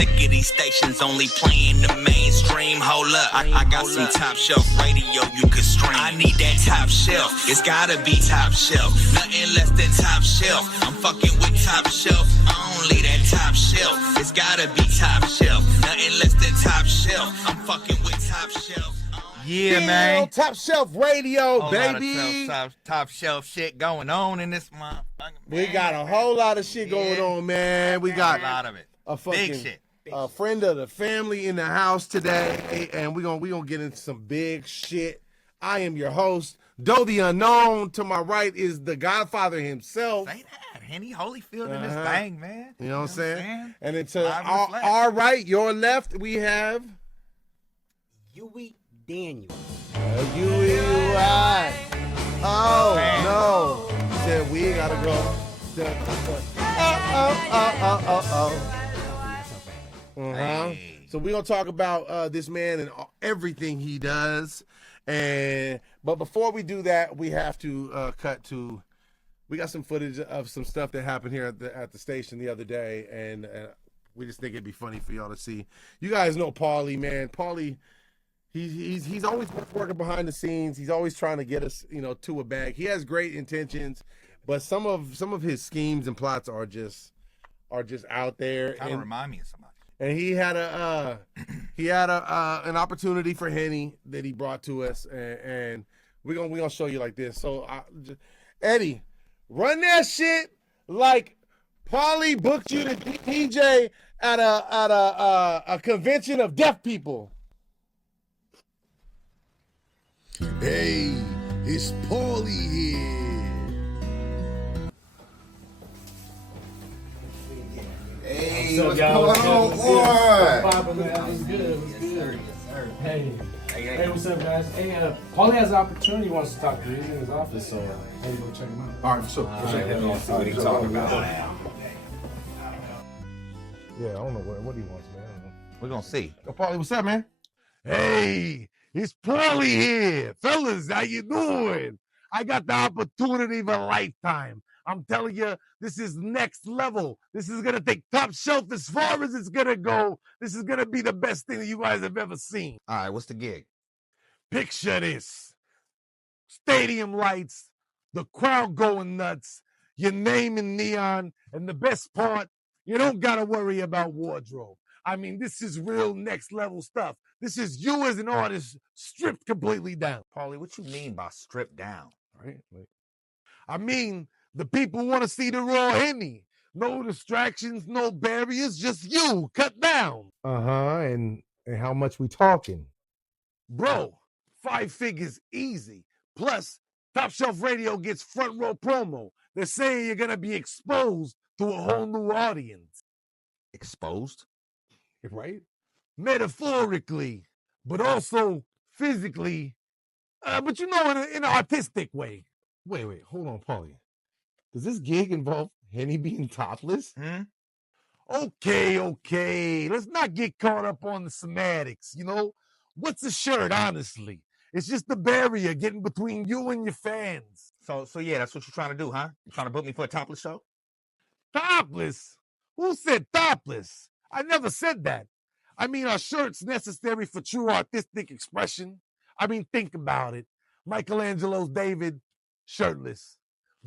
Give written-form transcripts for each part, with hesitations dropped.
sick of these stations only playing the mainstream. Hold up, I got some top shelf radio you could stream. I need that top shelf, it's gotta be top shelf. Nothing less than top shelf. I'm fucking with top shelf, only that top shelf. It's gotta be top shelf. Nothing less than top shelf. I'm fucking with top shelf. Yeah, man. Top Shelf Radio, whole baby. Lot of top shelf shit going on in this month. We got a whole lot of shit going on, man. We got a lot of it. A fucking big shit. A friend of the family in the house today, and we gonna get into some big shit. I am your host, Doe the Unknown. To my right is the Godfather himself. Say that, Henny Holyfield in this thing, man. You know what I'm saying? And then to our right, your left, we have Huey Daniel. U-E-Y. Oh, man. No. Said we gotta go. Hey. So we're gonna talk about this man and everything he does. But before we do that, we have to cut to. We got some footage of some stuff that happened here at the station the other day, and we just think it'd be funny for y'all to see. You guys know Pauly, man. Pauly. He's always working behind the scenes. He's always trying to get us, to a bag. He has great intentions, but some of his schemes and plots are just out there. Kind of remind me of somebody. And he had an opportunity for Henny that he brought to us, and we're gonna show you like this. So Eddie, run that shit like Pauly booked you to tgey at a convention of deaf people. Hey, it's Pauly here. Hey, what's going on, boy? What's good? Hey, what's up, guys? Hey, Pauly has an opportunity. He wants to talk to you. He's in his office, so hey, go check him out. All right, so what he talking about? Yeah, I don't know what he wants, man. We're gonna see. Pauly, what's up, man? Hey, it's Pauly here. Fellas, how you doing? I got the opportunity of a lifetime. I'm telling you, this is next level. This is going to take Top Shelf as far as it's going to go. This is going to be the best thing that you guys have ever seen. All right, what's the gig? Picture this. Stadium lights, the crowd going nuts, your name in neon, and the best part, you don't got to worry about wardrobe. I mean, this is real next level stuff. This is you as an artist stripped completely down. Pauly, what you mean by stripped down? Right? I mean, the people want to see the raw Henny. No distractions, no barriers, just you, cut down. And how much we talking? Bro, 5 figures easy. Plus, Top Shelf Radio gets front row promo. They're saying you're going to be exposed to a whole new audience. Exposed? Right? Metaphorically, but also physically, but in an artistic way. Wait, hold on, Pauly. Does this gig involve Henny being topless? Okay. Let's not get caught up on the semantics, What's a shirt, honestly? It's just the barrier getting between you and your fans. So yeah, that's what you're trying to do, huh? You trying to book me for a topless show? Topless? Who said topless? I never said that. I mean, are shirts necessary for true artistic expression? I mean, think about it. Michelangelo's David, shirtless.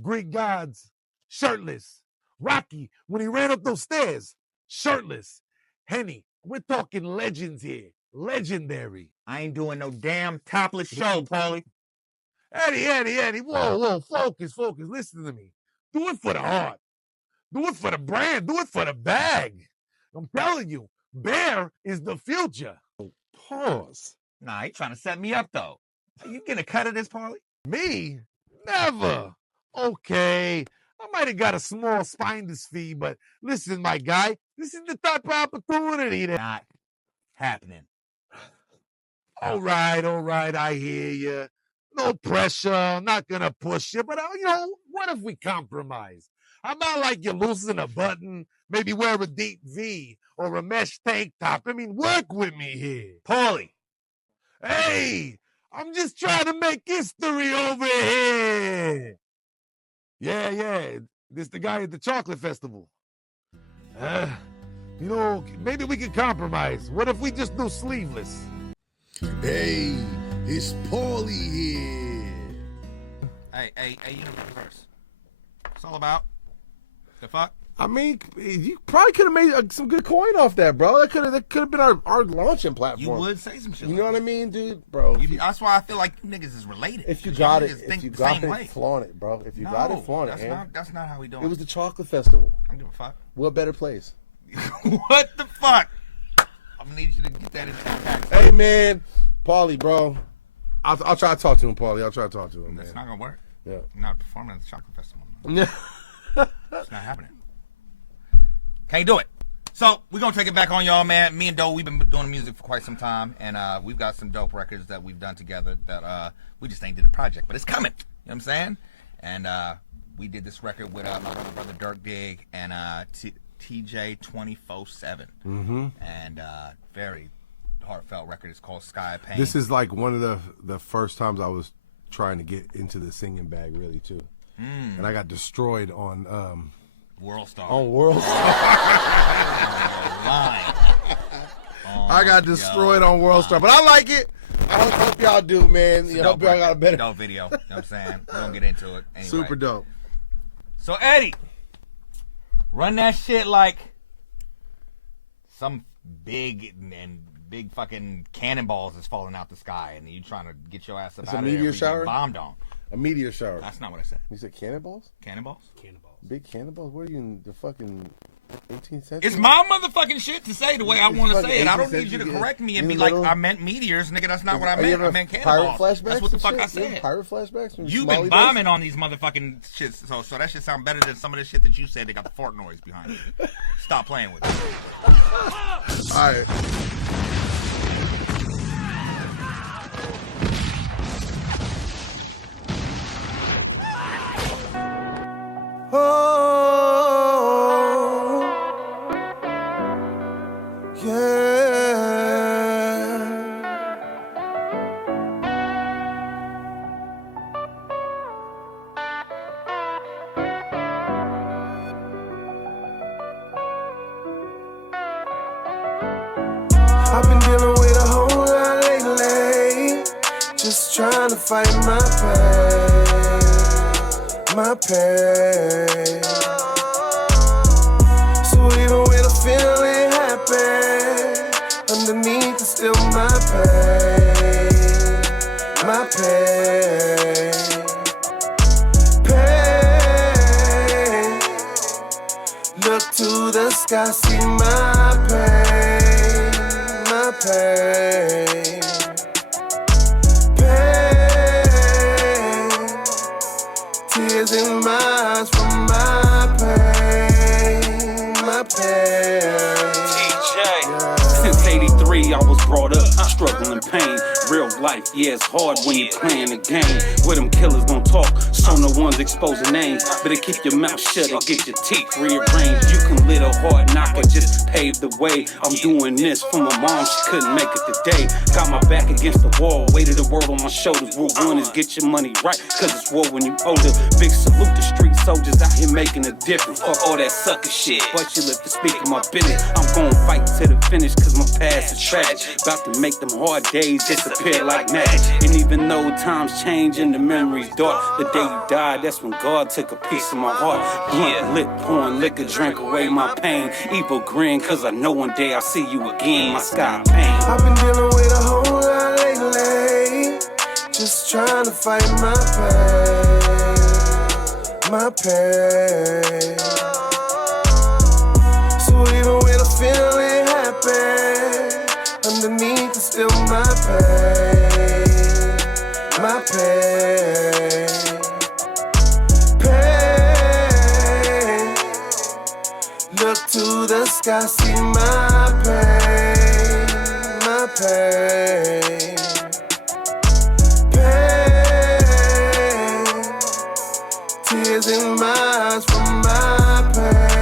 Greek gods, shirtless. Rocky, when he ran up those stairs, shirtless. Henny, we're talking legends here. Legendary. I ain't doing no damn topless show, Pauly. Eddie. Whoa, focus. Listen to me. Do it for the art. Do it for the brand. Do it for the bag. I'm telling you, Bear is the future. Pause. Nah, he trying to set me up, though. Are you getting a cut of this, Pauly? Me? Never. Okay. I might have got a small spineless fee, but listen, my guy, this is the type of opportunity that... Not happening. All right, I hear you. No pressure. I'm not going to push you, but, what if we compromise? How about like you loosen a button, maybe wear a deep V or a mesh tank top? I mean, work with me here. Pauly. Hey, I'm just trying to make history over here. Yeah. This the guy at the chocolate festival. maybe we can compromise. What if we just do sleeveless? Hey, it's Pauly here. Hey, universe. It's all about the fuck. I mean, you probably could have made some good coin off that, bro. That could have been our launching platform. You would say some shit. You know what I mean, dude, bro? That's why I feel like you niggas is related. If you got it, way. flaunt it, bro. If you got it, flaunt it. That's not how we doing. It was the chocolate festival. I don't give a fuck. What better place? What the fuck? I'm gonna need you to get that in contact. Hey, man, Pauly, bro. I'll try to talk to him, Pauly. I'll try to talk to him, man. It's not gonna work. Yeah. I'm not performing at the chocolate festival. Yeah. It's not happening. Can't do it. So we're gonna take it back on y'all, man. Me and Doe, we've been doing music for quite some time, and we've got some dope records that we've done together that we just ain't did a project, but it's coming. You know what I'm saying? And we did this record with my brother Dirk Dig and tgey 24/7. Mm-hmm. And very heartfelt record. It's called Sky Pain. This is like one of the first times I was trying to get into the singing bag, really, too. And I got destroyed on World Star. On World Star. I got destroyed on World Star, but I like it. I hope y'all do, man. You hope y'all got a better dope video. You know what I'm saying? We're gonna get into it anyway. Super dope. So Eddie, run that shit like some big fucking cannonballs is falling out the sky, and you trying to get your ass up out of there. Meteor shower? Bombed on. A meteor shower. That's not what I said. You said cannonballs? Cannonballs? Big cannonballs? What are you in the fucking 18th century? It's my motherfucking shit to say the way I want to say it. I don't need you to correct me and be like, I meant meteors, nigga. That's not what I meant. I meant cannonballs. Pirate flashbacks? That's what the fuck I said. Pirate flashbacks? You've been bombing on these motherfucking shits, so that shit sound better than some of the shit that you said that got the fart noise behind it. Stop playing with it. All right. I've been dealing with a whole lot lately, just trying to fight my pain. So even when I'm feeling happy, underneath is still my pain. Look to the sky, see my pain. Tears in my eyes from my pain. tgey. Since '83, I was brought up struggling pain. Real life, yeah, it's hard when you're playing a game. Where them killers gon' talk, so no one's exposing names. Better keep your mouth shut or get your teeth rearranged. You can live a hard knock or just pave the way. I'm doing this for my mom, she couldn't make it today. Got my back against the wall, weight of the world on my shoulders. Rule one is get your money right, cause it's war when you older. Big salute to street soldiers out here making a difference. Fuck all that sucker shit, but you live to speak in my business. I'm gon' fight to the finish, cause my past is tragic. About to make them hard days disappear like magic. And even though times change and the memories dark, the day you died, that's when God took a piece of my heart. Blunt lit, pouring liquor, drank away my pain. Evil grin, cause I know one day I'll see you again. My sky pain. I've been dealing with a whole lot lately, just trying to fight my pain. So even when I'm feeling happy, underneath is still my pain. Look to the sky, see my pain. Tears in my eyes from my pain.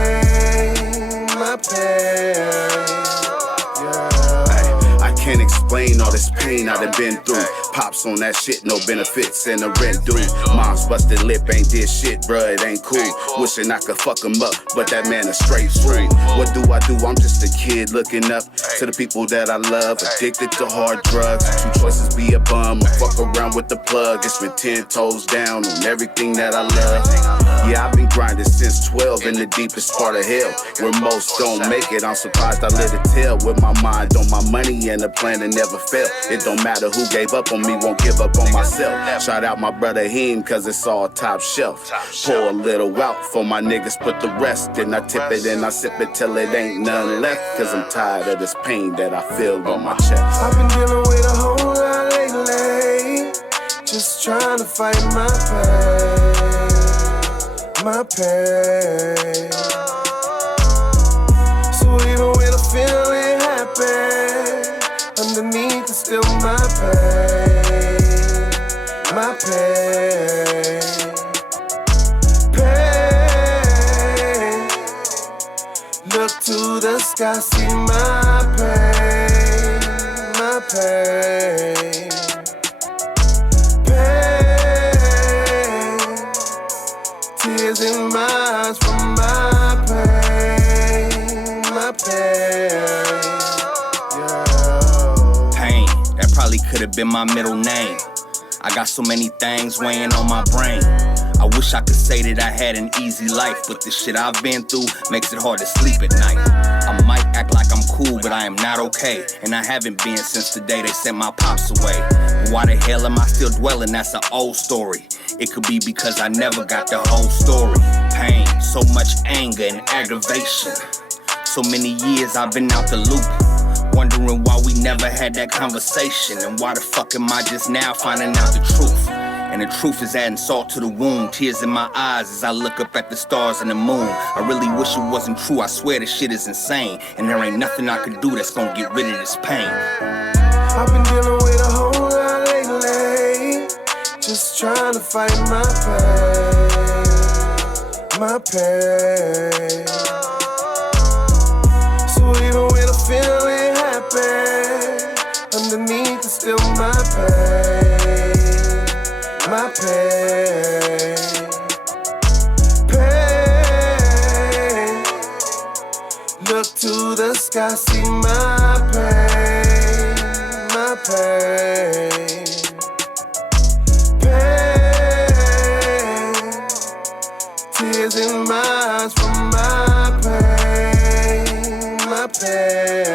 I can't explain explain all this pain I done been through. Pops on that shit, no benefits and the rent due. Mom's busted lip, ain't did shit, bruh, it ain't cool. Wishing I could fuck him up, but that man a straight fool. What do I do? I'm just a kid looking up to the people that I love. Addicted to hard drugs. Two choices, be a bum or fuck around with the plug. It's been 10 toes down on everything that I love. Yeah, I've been grinding since 12 in the deepest part of hell, where most don't make it. I'm surprised I let it tell. With my mind on my money and the plan that never fail. It don't matter who gave up on me, won't give up on myself. Shout out my brother Henny, cause it's all top shelf. Pour a little out for my niggas, put the rest. Then I tip it and I sip it till it ain't none left. Cause I'm tired of this pain that I feel on my chest. I've been dealing with a whole lot lately, just trying to fight my pain, my pain. So even when I'm feeling happy, underneath is still my pain, my pain, pain. Look to the sky, see my pain, my pain, pain. Tears in my eyes from my pain, my pain. Yeah. Pain, that probably could have been my middle name. I got so many things weighing on my brain. I wish I could say that I had an easy life, but the shit I've been through makes it hard to sleep at night. I might act like I'm cool, but I am not okay. And I haven't been since the day they sent my pops away. But why the hell am I still dwelling? That's an old story. It could be because I never got the whole story. Pain, so much anger and aggravation. So many years I've been out the loop, wondering why we never had that conversation. And why the fuck am I just now finding out the truth? And the truth is adding salt to the wound. Tears in my eyes as I look up at the stars and the moon. I really wish it wasn't true. I swear this shit is insane. And there ain't nothing I can do that's gonna get rid of this pain. I've been dealing with a whole lot lately, just trying to fight my pain, my pain. So even when I'm feeling happy, underneath is still my pain, my pain, pain. Look to the sky, see my pain, my pain, pain. Tears in my eyes from my pain, my pain.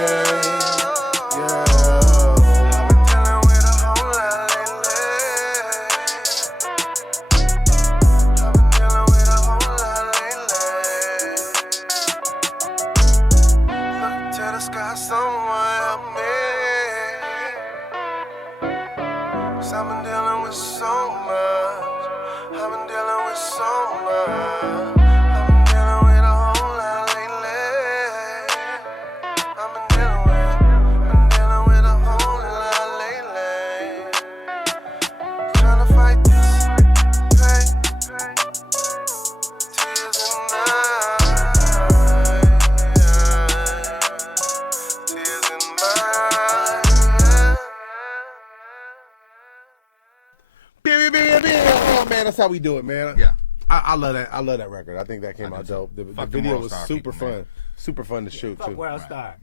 That's how we do it, man. Yeah. I love that. I love that record. I think that came out dope. The video was super fun. Man. Super fun to shoot too. World Star.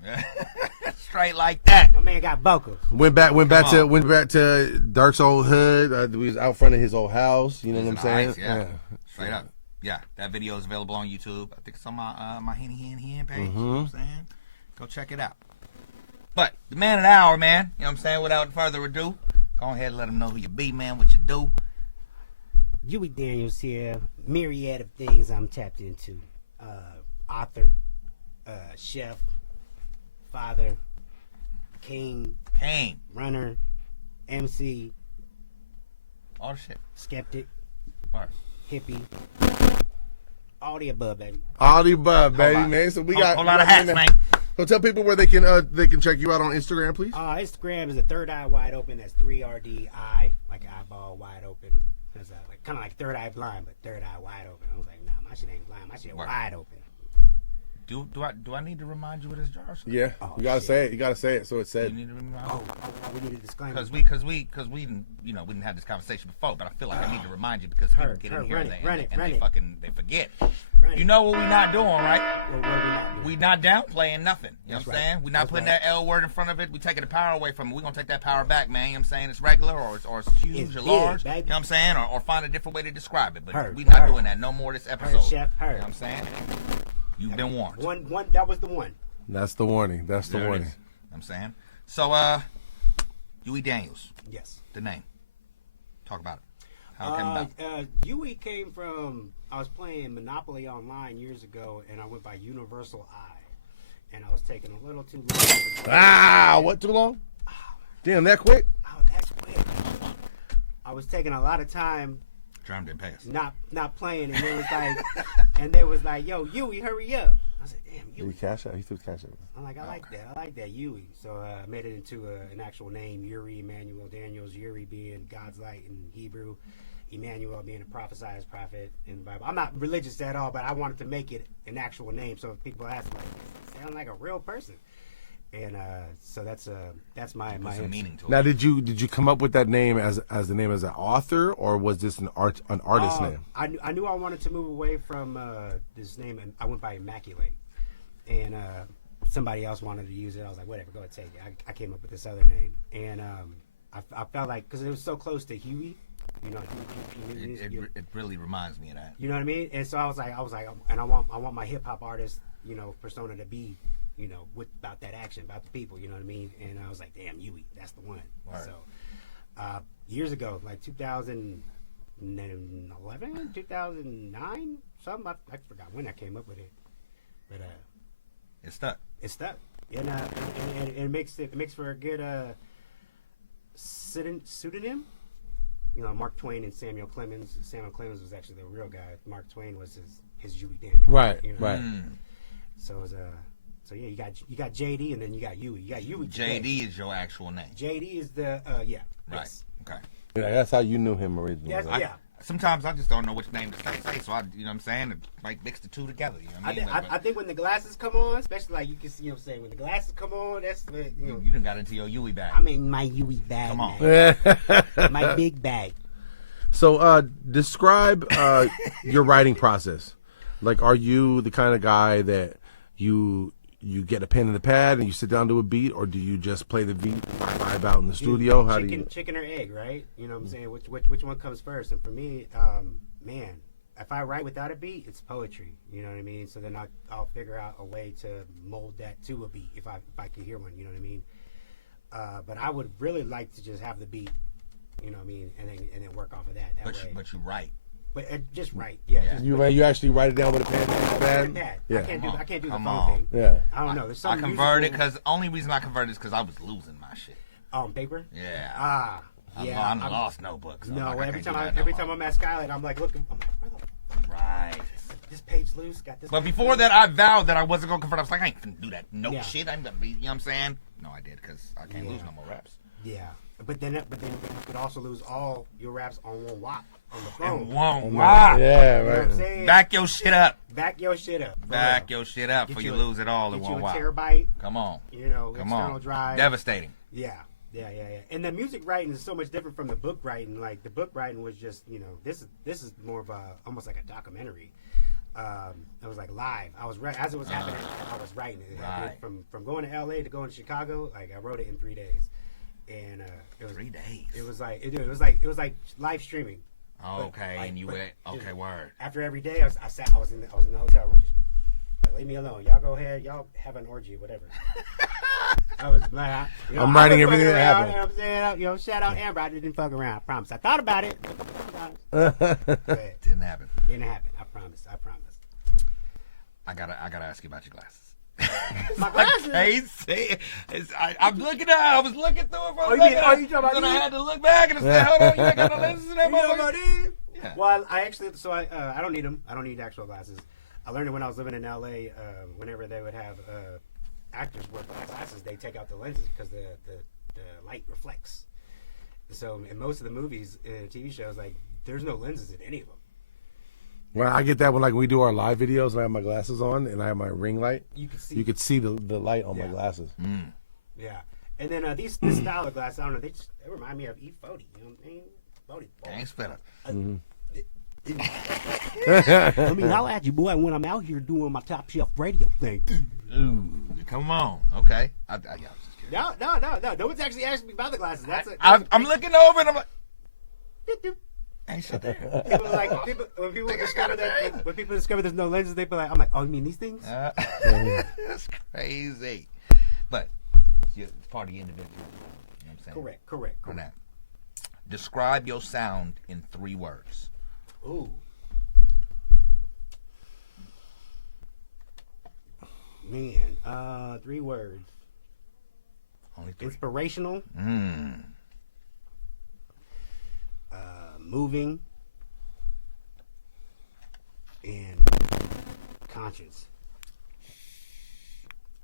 Straight like that. My man got vocals. Went back to Dirk's old hood. We was out front of his old house. You know what I'm saying? Nice, yeah. Straight up. Yeah. That video is available on YouTube. I think it's on my Henny page. You know what I'm saying? Go check it out. But the man of the hour, man. You know what I'm saying? Without further ado, go ahead and let them know who you be, man. What you do. Huey Daniels here. Myriad of things I'm tapped into. Author, chef, father, king, runner, MC, all the shit, skeptic, right. Hippie, all the above, baby. All the above, baby, man. So we got a lot of hats, man. So tell people where they can check you out on Instagram, please. Instagram is a third eye wide open. That's 3RDI, like an eyeball wide open. That's kind of like third eye blind, but third eye wide open. I was like, nah, my shit ain't blind. My shit wide open. Do I need to remind you what this jar? Yeah, you gotta say it. You gotta say it. So it said. You need to remind Oh, we need a disclaimer. Because we didn't have this conversation before, but I feel like I need to remind you because people get in here and they forget. You know what we not doing, right? Well, what are we not doing? We not downplaying nothing. You know what I'm That's saying? right. We not That's putting right. that L word in front of it. We taking the power away from it. We're gonna take that power back, man. You know what I'm saying? It's regular or it's huge It's or big, large. baby. You know what I'm saying? Or find a different way to describe it. But Heard, we not heard. doing that no more this episode. Chef, You know heard. what I'm saying? You've been warned. One. That was the one. That's the warning. That's the There it warning. is. You know what I'm saying? So, Huey Daniels, Yes. the name. Talk about it. How it came about. Huey came from, I was playing Monopoly online years ago, and I went by Universal I, and I was taking a little too long. Ah, what too long? Damn, that quick? Oh, that's quick. I was taking a lot of time Drum didn't pay us. not playing, and they was like, yo, Huey, hurry up. I said, damn, Did he Huey. cash out? He took cash out. I'm like, I like that, Huey. So I made it into an actual name, Uri Emmanuel Daniels. Uri being God's light in Hebrew, Emmanuel being a prophesied prophet in the Bible. I'm not religious at all, but I wanted to make it an actual name, so if people ask, like, does it sound like a real person? And so that's my Put some answer. meaning to it. Now, did you come up with that name as the name as an author, or was this an artist name? I knew I wanted to move away from this name, and I went by Immaculate. And somebody else wanted to use it. I was like, whatever, go ahead, take it. I came up with this other name, and I felt like because it was so close to Huey, you know, It really reminds me of that. you know what I mean. And so I was like, and I want my hip hop artist, you know, persona to be, you know, about that action, about the people, you know what I mean. And I was like, damn, Huey, that's the one. Right. So years ago, like 2011, 2009, something. I forgot when I came up with it, but It's stuck. it's stuck, and it makes for a good pseudonym. You know, Mark Twain and Samuel Clemens. Samuel Clemens was actually the real guy. Mark Twain was his Huey Daniel. Right, you know? right. So it was so yeah, you got JD and then you got Huey. You got Huey. JD is your actual name. JD is the yeah. Right. Yes. Okay. Yeah, that's how you knew him originally. Yes, right? yeah. Sometimes I just don't know which name to say, so I, you know what I'm saying, it might mix the two together. You know what I mean? I think when the glasses come on, especially like you can see, you know what I'm saying, when the glasses come on, that's when, you know. You done got into your Huey bag. I'm in my Huey bag. Come on. Man. My big bag. So, describe your writing process. Like, are you the kind of guy that you get a pen and a pad and you sit down to a beat, or do you just play the beat, vibe out in the studio? How do you? Chicken or egg, right? You know what I'm saying? Which one comes first? And for me, man, if I write without a beat, it's poetry. You know what I mean? So then I'll figure out a way to mold that to a beat if I can hear one. You know what I mean? But I would really like to just have the beat. You know what I mean? And then work off of that. But you write. But just write, yeah. You actually write it down with a pen and a pad? Yeah. Yeah. I can't do the Come phone on. thing. Yeah. I don't know. There's I some converted because only reason I converted is because I was losing my shit. on paper. Yeah. I lost notebooks. So No, I'm like, every I time can't do that no more. I'm at Skylight, I'm like looking. I'm like, where the fuck? Right. This page loose. Got this. But page before loose. that, I vowed that I wasn't gonna convert. I was like, I ain't finna do that Yeah. shit. I'm gonna be, you know what I'm saying? No, I did because I can't lose Yeah. no more reps. Yeah, but then you could also lose all your raps on one wop on the phone. And one wow. Yeah, You know what I'm right. saying? Back your shit up. Back your shit up. for Back real. your shit up Get before you you a- lose it all in Get you one a wow. terabyte. Come on. You know, Come external on. drive. Devastating. Yeah. And the music writing is so much different from the book writing. Like the book writing was just, you know, this is more of a almost like a documentary. It was like live. I was as it was happening. I was writing it. Right. From going to LA to going to Chicago. Like I wrote it in 3 days, and it was 3 days. It was like it was like live streaming. Okay, Like, and you but went. Okay, just- word. After every day, I was in the hotel room. Just like, leave me alone. Y'all go ahead. Y'all have an orgy, whatever. I was like, you know, I'm writing I was everything fucking that around, happened. You know what I'm saying? You know, shout out Amber. I didn't fuck around. I promise. I thought about it. But Didn't happen. didn't happen. I promise. I gotta ask you about your glasses. My glasses? I can't see it. I'm looking at it. I was looking through it for a Oh, you second. mean- oh, you talking about Then I these? had to look back and say, hold on, you ain't got no lenses in that You know motherfucker. about these? Yeah. Well, I actually, I don't need them. I don't need actual glasses. I learned it when I was living in LA. Whenever they would have actors wear glasses, they take out the lenses because the light reflects. So in most of the movies and TV shows, like there's no lenses in any of them. When I get that when we do our live videos and I have my glasses on and I have my ring light, you could see the light on my glasses. Yeah. And then this style of glass, I don't know, they remind me of E40. You know what I mean? 40. Thanks, fella. I mean, I'll at you, boy, when I'm out here doing my top shelf radio thing. Ooh, come on. Okay. I was just kidding. No. No one's actually asking me about the glasses. I'm looking over and I'm like, ain't shit there. When people discover there's no lenses, they be like, I'm like, oh, you mean these things? That's crazy. But it's part of the individual. You know what I'm saying? Correct. On that. Describe your sound in 3 words. Ooh. Man, 3 words. Only 3. Inspirational. Moving. And conscious.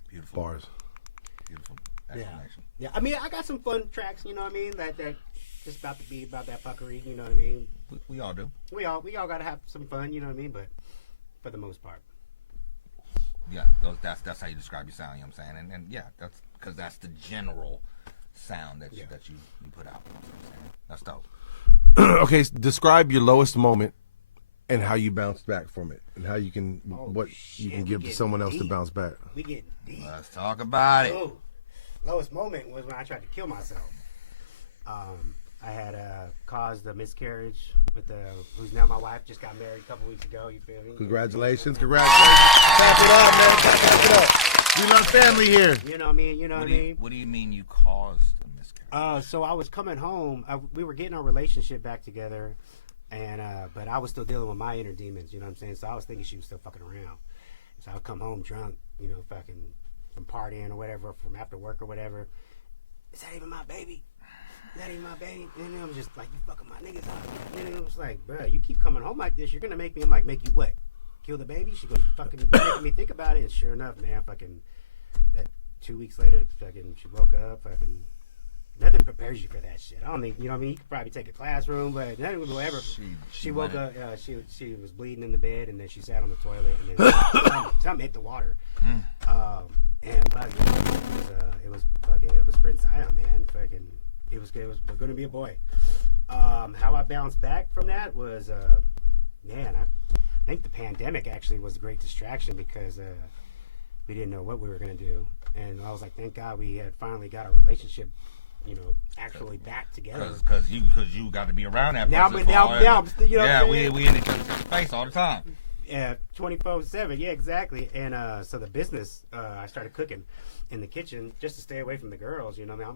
Beautiful. Bars. Beautiful explanation. Yeah. I mean, I got some fun tracks, you know what I mean? That just about to be about that fuckery, you know what I mean? We all do. We all gotta have some fun, you know what I mean? But for the most part. Yeah, that's how you describe your sound, you know what I'm saying? And yeah, that's because that's the general sound that you put out. You know what I'm saying? That's dope. Okay, describe your lowest moment and how you bounced back from it, and how you can you can give to someone else to bounce back. We get deep. Let's talk about it. Oh, lowest moment was when I tried to kill myself. I had caused a miscarriage with who's now my wife. Just got married a couple weeks ago. You feel me? Congratulations! Clap it up, man! Clap it up. We love family here. You know what I mean? You know what I mean? What do you mean you caused a miscarriage? So I was coming home. We were getting our relationship back together, and but I was still dealing with my inner demons. You know what I'm saying? So I was thinking she was still fucking around. So I would come home drunk, you know, fucking from partying or whatever, from after work or whatever. Is that even my baby? Is that even my baby? And then I'm just like, you fucking my niggas up. And then it was like, bro, you keep coming home like this, you're gonna make me. I'm like, make you what? Kill the baby? She goes, fucking, you're making me think about it. And sure enough, man, fucking, that 2 weeks later, fucking, she woke up, fucking. Nothing prepares you for that shit. I don't think, you know what I mean? You could probably take a classroom, but nothing would ever. She woke up, she was bleeding in the bed, and then she sat on the toilet, and then something hit the water. And fucking, it was Prince Zion, man. Fucking, it was going to be a boy. How I bounced back from that was, man, I think the pandemic actually was a great distraction because we didn't know what we were going to do. And I was like, thank God we had finally got our relationship, you know, actually back together. Because you got to be around that now, person. Now, you know, yeah, we in each other's face all the time. Yeah, 24/7. Yeah, exactly. And so the business, I started cooking in the kitchen just to stay away from the girls. You know, I mean,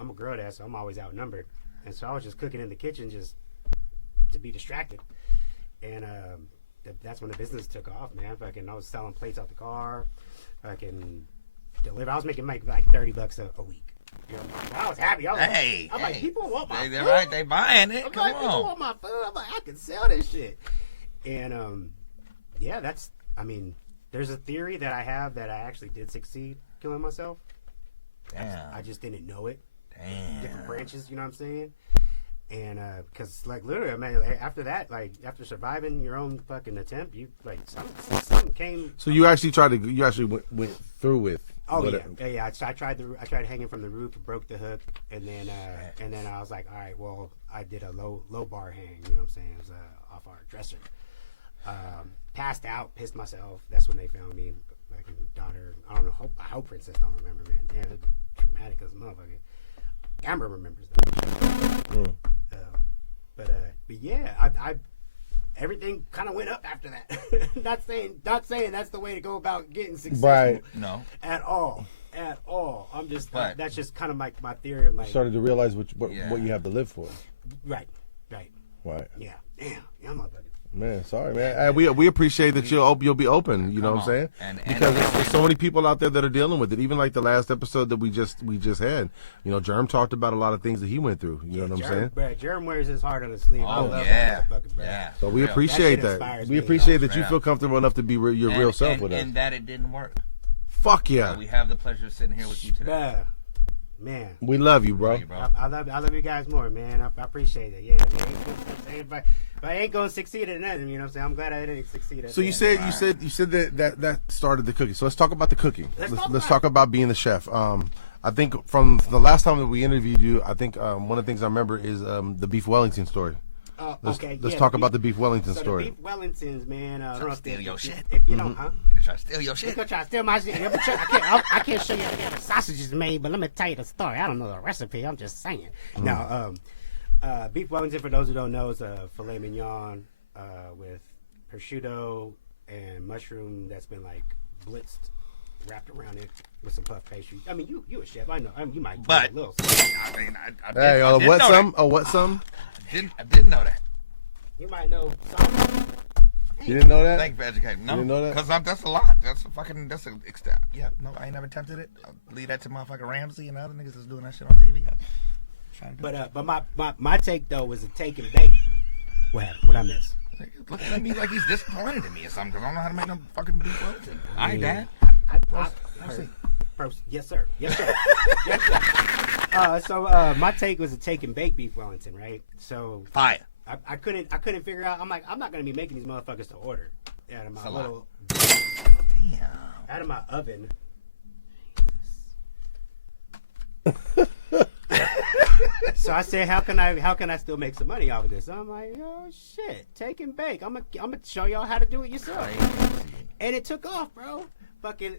I'm a girl dad, so I'm always outnumbered. And so I was just cooking in the kitchen just to be distracted. And that's when the business took off, man. I was selling plates out the car. I was making like $30 a week. You know, I was happy. I was like, people want my food. They're right. They buying it. I'm Come like, on. people want my food. I'm like, I can sell this shit. And yeah, there's a theory that I have that I actually did succeed killing myself. Damn. I just didn't know it. Damn. Different branches, you know what I'm saying? And because like literally, I mean, after that, like after surviving your own fucking attempt, you like something came. So you actually went through with. Oh yeah. I tried hanging from the roof, broke the hook, and then I was like, all right, well, I did a low bar hang. You know what I'm saying? It was off our dresser. Passed out, pissed myself. That's when they found me. Like daughter, I don't know. I hope Princess don't remember, man. Damn, it's traumatic as a motherfucker. Amber remembers though. But yeah, I everything kind of went up after that. not saying that's the way to go about getting successful. Right. No. At all. I'm just that's just kind of my theory of like. Started to realize what you have to live for. Right. Right. Yeah. Damn. Yeah, motherfucker. Man, sorry, man. We appreciate that you'll be open. You know what I'm saying? Because there's so many people out there that are dealing with it. Even like the last episode that we just had. You know, Germ talked about a lot of things that he went through. You know what I'm saying? Bro, Germ wears his heart on his sleeve. Oh yeah. So we appreciate that. We appreciate that you feel comfortable enough to be your real self with us. And that it didn't work. Fuck yeah. We have the pleasure of sitting here with you today. Man, We love you, bro. I love you guys more, man. I appreciate it. Yeah, man. But I ain't gonna succeed at nothing. You know what I'm saying? I'm glad I didn't succeed at. So you said that started the cooking. So let's talk about the cooking. Let's talk about being the chef. I think from the last time that we interviewed you, I think one of the things I remember is the beef Wellington story. Let's talk about the beef Wellington story. The beef Wellingtons, man. Steal your shit. If you don't, They try to steal your shit. They gonna try to steal my shit. I can't show you how the sausage is made, but let me tell you the story. I don't know the recipe. I'm just saying. Now, beef Wellington, for those who don't know, is a filet mignon with prosciutto and mushroom that's been like blitzed, wrapped around it with some puff pastry. I mean, you a chef. I know. I mean, you might do a little. I mean, I did what know some? that. Oh, what some? I didn't know that. You might know something. You didn't know that? Thank you for educating. No, You didn't know that? because that's a lot. Yeah, no, I ain't never attempted it. I'll leave that to motherfucking Ramsey and other niggas that's doing that shit on TV. But my take though was a take and bake. What I miss? Looking at me like he's disappointed in me or something because I don't know how to make no fucking beef Wellington. I ain't that. Yes, sir. Yes, sir. Yes, sir. So my take was a take and bake beef Wellington, right? So Fire. I couldn't figure out. I'm like, I'm not gonna be making these motherfuckers to order out of my little out of my oven. So I said, how can I still make some money off of this? I'm like, oh shit, take and bake. I'm gonna show y'all how to do it yourself. And it took off, bro. Fucking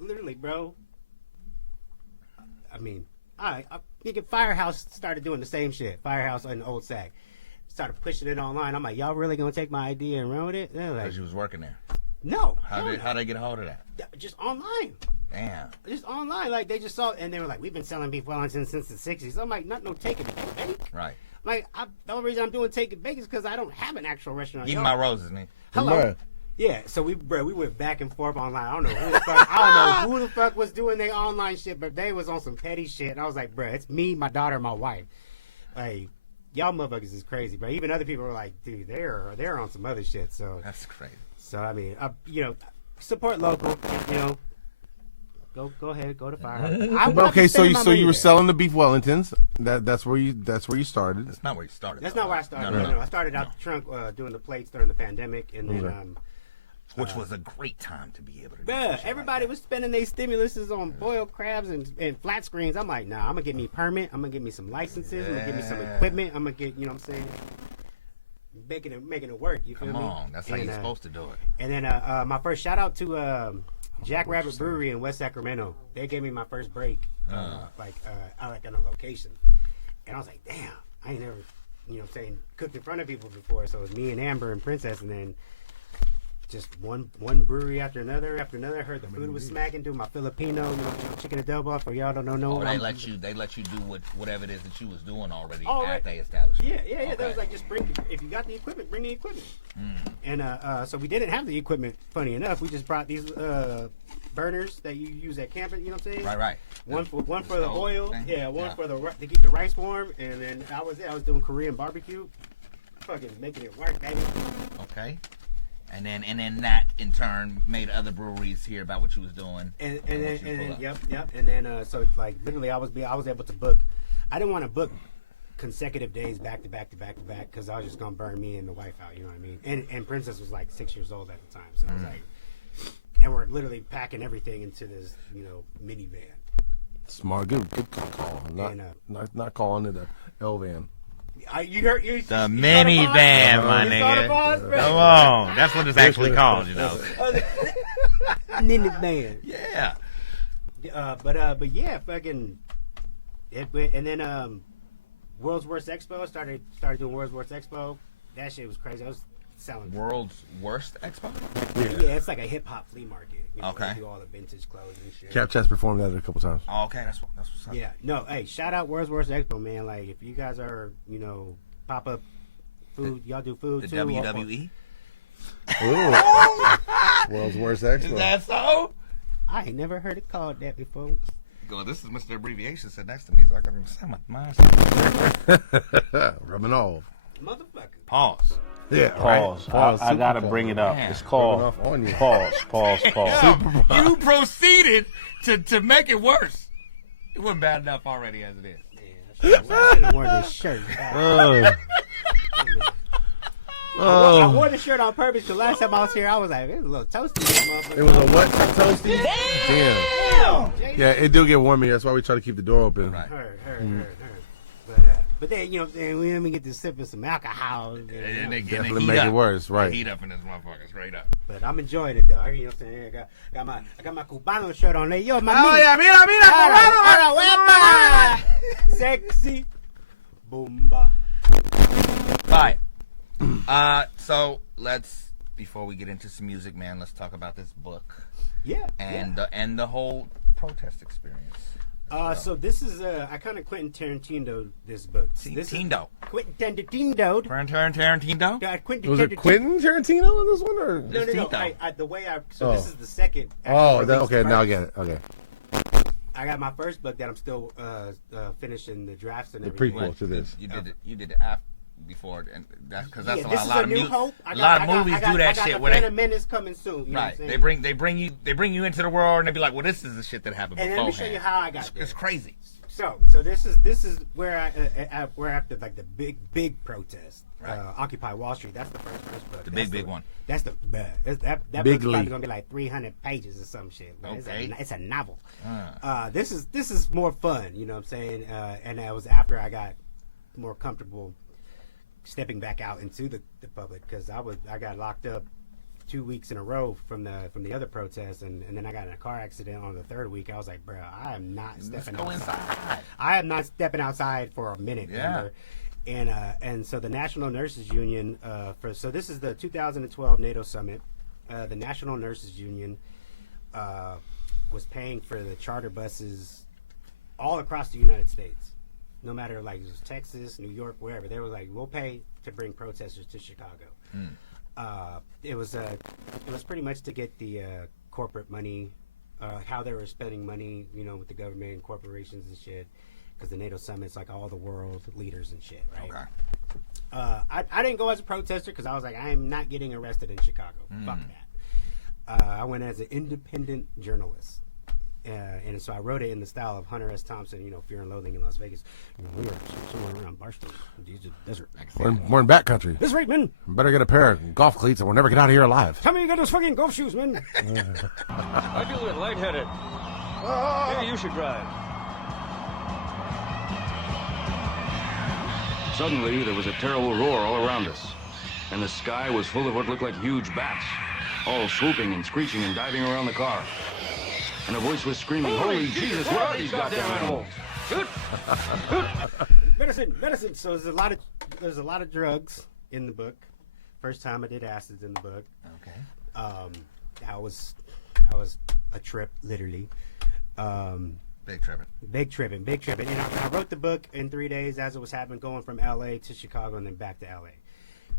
literally, bro. I mean, I think Firehouse started doing the same shit. Firehouse in Old Sac started pushing it online. I'm like, y'all really gonna take my idea and run with it? They're like, Because you was working there. no. How they get a hold of that? Just online. Damn. Just online. Like they just saw, and they were like, we've been selling beef Wellington since the '60s. I'm like, not no take and bake. Right. Like the only reason I'm doing take and bake is because I don't have an actual restaurant. Give me my roses, man. Hello. Yeah, so we went back and forth online. I don't know who the fuck was doing their online shit, but they was on some petty shit. And I was like, bro, it's me, my daughter, and my wife. Like, y'all motherfuckers is crazy, bro. Even other people were like, dude, they're on some other shit. So that's crazy. So I mean, support local. Go ahead, go to Firehouse. Okay, so you were selling the beef Wellingtons. That's where you started. That's not where you started. That's not where I started. No. I started out the trunk doing the plates during the pandemic, and then which was a great time to be able to. Yeah, everybody was spending their stimuluses on boiled crabs and flat screens. I'm like, nah, I'm gonna get me a permit. I'm gonna get me some licenses. I'm gonna get me some equipment. I'm gonna get, you know what I'm saying, making it work. You feel me? Come on, that's how you're supposed to do it. And then my first shout out to Jack Rabbit Brewery in West Sacramento. They gave me my first break, I like on a location, and I was like, damn, I ain't never, you know what I'm saying, cooked in front of people before. So it was me and Amber and Princess, and then just one brewery after another. Heard the food was smacking. Doing my Filipino, chicken adobo. For y'all don't know. Oh, they let you do whatever it is that you was doing already at the establishment. Yeah. Okay. That was like, just if you got the equipment, bring the equipment. And so we didn't have the equipment. Funny enough, we just brought these burners that you use at camping. You know what I'm saying? Right. One for the oil. One for to keep the rice warm. And then I was doing Korean barbecue, fucking making it work, baby. Okay. And then that in turn made other breweries hear about what you was doing. And then so like literally I was able to book. I didn't want to book consecutive days back to back because I was just gonna burn me and the wife out. You know what I mean? And Princess was like 6 years old at the time, so I was like, and we're literally packing everything into this minivan. Smart, good call. Not calling it a L van. You heard the minivan, my nigga. Come on, that's what it's actually called, Minivan. Yeah. But yeah, fucking. And then World's Worst Expo started doing World's Worst Expo. That shit was crazy. I was selling World's Worst Expo. Yeah, it's like a hip hop flea market. Okay. They do all the vintage clothes and shit. Cap Chat's performed that a couple times. Oh, okay, that's what's up. Yeah, no, hey, shout out World's Worst Expo, man. Like, if you guys are, pop up food, y'all do food the too. WWE. Ooh. World's Worst Expo. Is that so? I ain't never heard it called that before. Go, this is Mr. Abbreviation sitting next to me, so I can say my rubbing off. Motherfucker. Pause. Yeah. Pause. I gotta bring it up. Man. It's called pause. You proceeded to make it worse. It wasn't bad enough already as it is. I should have worn this shirt. I wore the shirt on purpose because last time I was here, I was like, it was a little toasty. It was a what? Toasty? Damn. Yeah, it do get warm here. That's why we try to keep the door open. Right. But then, you know, then we even get to sip some alcohol. And they Definitely make it worse, right? Heat up in this motherfucker, straight up. But I'm enjoying it though. You know what I'm saying? I got my Cubano shirt on there. Yo, my yeah, mira, Sexy. Boomba. Bye. So let's, before we get into some music, man, let's talk about this book. Yeah. And the whole protest experience. So this is I kind of Quentin Tarantino'd this book. Tarantino. Quentin Tarantino'd. Tarantino? Was it Quentin Tarantino in this one, or? No. This is the second. Okay, now I get it. Okay. I got my first book that I'm still finishing the drafts and The everything. prequel to this. You did the app before, and because that's this a is lot of New movies. Hope. A lot of movies do that shit. Where Phantom Menace coming soon. You know right, what I'm saying? they bring you into the world, and they be like, well, this is the shit that happened and beforehand. let me show you how I got there. It's crazy. So this is where where after like the big protest, Right. Occupy Wall Street. That's the first book. The big one. That's the that Big book's league. probably gonna be like 300 pages or some shit. But Okay. it's a novel. This is more fun. You know what I'm saying? And that was after I got more comfortable stepping back out into the public because I got locked up 2 weeks in a row from the other protests, and then I got in a car accident on the third week. I was like, bro, I am not stepping outside. I am not stepping outside for a minute. Yeah. And so the National Nurses Union so this is the 2012 NATO summit. The National Nurses Union was paying for the charter buses all across the United States. No matter like it was Texas, New York, wherever, they were like, we'll pay to bring protesters to Chicago. It was pretty much to get the corporate money, how they were spending money, you know, with the government and corporations and shit. Because the NATO summit's like all the world leaders and shit, right? Okay. I didn't go as a protester because I was like, I am not getting arrested in Chicago. Fuck that. I went as an independent journalist. And so I wrote it in the style of Hunter S. Thompson, you know, Fear and Loathing in Las Vegas. You know, we were somewhere around Barstow, the desert. We're in backcountry. That's right, man. Better get a pair of golf cleats, and we'll never get out of here alive. Tell me you got those fucking golf shoes, man. I feel a bit lightheaded. Maybe you should drive. Suddenly, there was a terrible roar all around us, and the sky was full of what looked like huge bats, all swooping and screeching and diving around the car. And a voice was screaming, "Holy Jesus, what are these goddamn animals? Medicine. So there's a lot of drugs in the book. First time I did acids in the book. Okay. That was a trip, literally. Big tripping. And I wrote the book in 3 days as it was happening, going from LA to Chicago and then back to LA.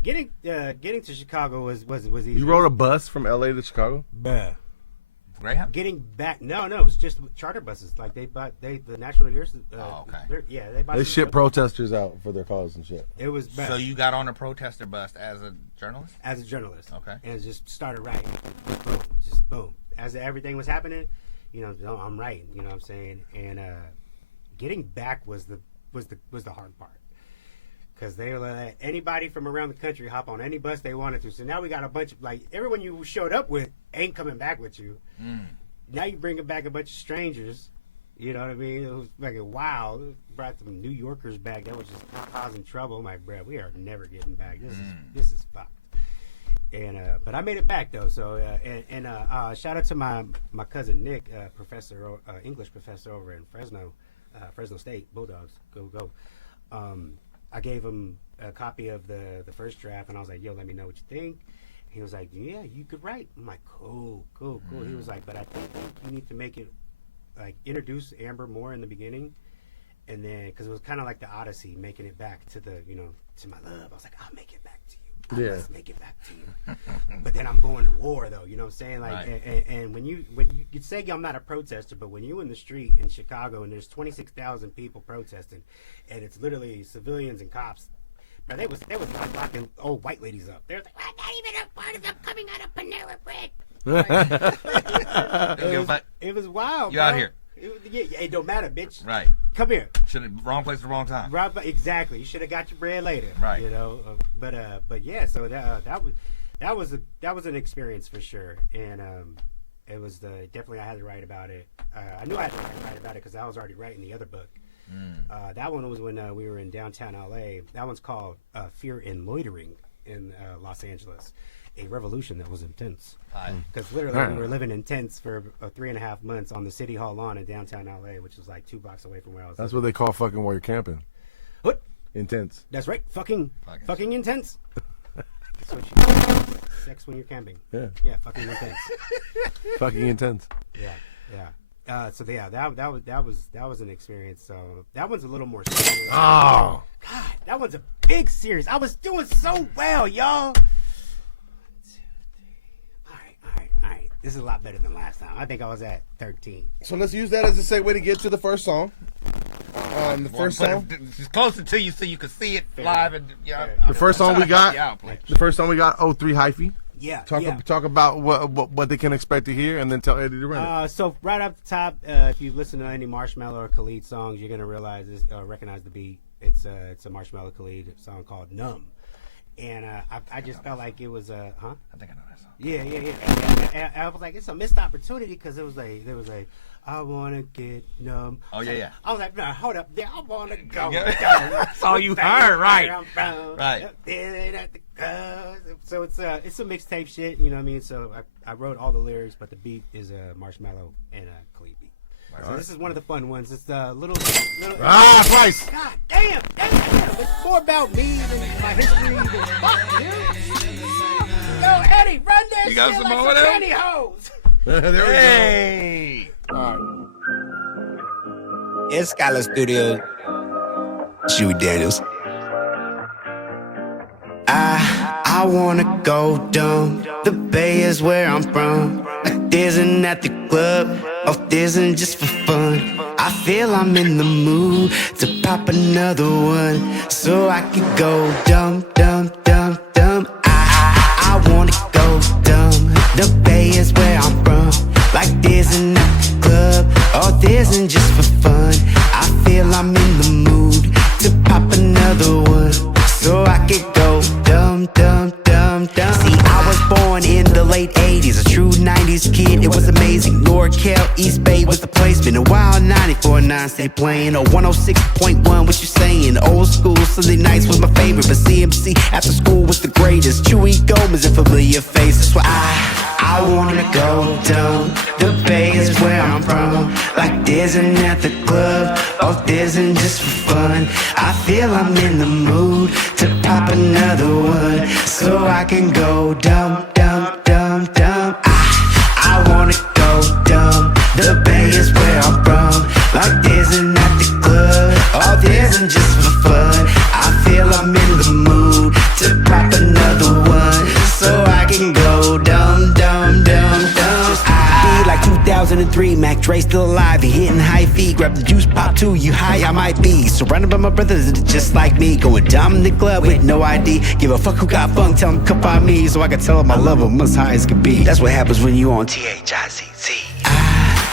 Getting to Chicago was easy. You rode a bus from LA to Chicago? Greyhound? Getting back, no, it was just charter buses. Like the National Nurses. Okay. They ship protesters out for their cause and shit. It was bad. So you got on a protester bus as a journalist? As a journalist. Okay. And it just started writing. Boom. Just boom. As everything was happening, you know, I'm writing, you know what I'm saying? And getting back was the hard part. Because they let anybody from around the country hop on any bus they wanted to. So now we got a bunch of, like, everyone you showed up with ain't coming back with you. Now you bringing back a bunch of strangers. You know what I mean? It was like, wow. Brought some New Yorkers back. That was just causing trouble. I'm like, bro, we are never getting back. This is fucked. And but I made it back though. So shout out to my cousin Nick, English professor over in Fresno State Bulldogs. Go. I gave him a copy of the first draft, and I was like, yo, let me know what you think. He was like, yeah, you could write. I'm like, cool. He was like, but I think you need to make it, like, introduce Amber more in the beginning, and then, because it was kind of like the Odyssey, making it back to to my love. I was like, I'll make it back to you. Yeah. Let's make it back to you. But then I'm going to war, though. You know what I'm saying? Like, Right. and when you say I'm not a protester, but when you in the street in Chicago and there's 26,000 people protesting, and it's literally civilians and cops. But they was like locking old white ladies up. They're like, I'm not even a part of them coming out of Panera Bread. It was wild. You bro. out here. It don't matter, bitch. Right. Come here. Wrong place at the wrong time. Right, exactly. You should have got your bread later. Right. You know. But yeah. So that was an experience for sure, and it was definitely I had to write about it. I knew I had to write about it because I was already writing the other book. That one was when we were in downtown LA. That one's called Fear and Loitering in Los Angeles. A revolution that was intense. Because literally we were living in tents for 3.5 months on the City Hall lawn in downtown LA, which was like 2 blocks away from where I was. That's what they call fucking while you're camping. What? Intense. That's right. Fucking intense. That's what you call sex when you're camping. Yeah. Yeah. Fucking intense. Fucking intense. Yeah. So yeah, that was an experience. So that one's a little more serious. Oh. God, that one's a big series. I was doing so well, y'all. All right. This is a lot better than last time. I think I was at 13. So let's use that as a segue to get to the first song. The first song. It's closer to you so you can see it live. And the first song we got. The first song we got. 03 hyphy. Yeah. Talk about what they can expect to hear, and then tell Eddie to run it. So right up the top, if you listen to any Marshmello or Khalid songs, you're gonna realize recognize the beat. It's a Marshmello Khalid song called "Numb," and I just felt like it was a I think I know that song. Yeah. And I was like, it's a missed opportunity because there was a I wanna get numb. Oh yeah. I was like, no, hold up, there, I wanna go. That's all you heard, right? Right. So it's a mixtape shit, you know what I mean? So I wrote all the lyrics, but the beat is a Marshmello and a Khalid beat. So this is one of the fun ones. It's a little Price. God damn. It's more about me than my history than fuck you. Yo, Eddie, run that You got shit some like more some of them? pantyhose. There we go. It's Skylar Studios. Chewy Daniels. I wanna go dumb. The Bay is where I'm from. Like this and at the club. Oh, this and just for fun. I feel I'm in the mood to pop another one, so I can go dumb. I wanna go dumb. The Bay is where I'm from. Like this and at the club. Oh, this and just for fun. I feel I'm in the mood to pop another one, so I can go dumb. See, I was born in the late 80s, a true 90s kid, it was amazing. NorCal, East Bay was the place, been a wild 94.9 stay playing, or 106.1, what you saying? Old school Sunday nights was my favorite, but CMC after school was the greatest. Chewy Gomez, a familiar face, that's why I wanna go dumb. The Bay is where I'm from. Like this and at the club. Oh, this and just for fun. I feel I'm in the mood to pop another one, so I can go dumb. I wanna go dumb. The Bay is where I'm from. Like this and at the club. Oh, this and just for fun. I feel I'm in the mood to pop another one, so I can go dumb. I be like 2003, Mac Dre still alive, he hitting high feet. Grab the juice, pop too, you high, I might be surrounded by my brothers just like me, going dumb in the club with no ID. Give a fuck who got funk, tell them come find me, so I can tell them I love them as high as can be. That's what happens when you on tgey.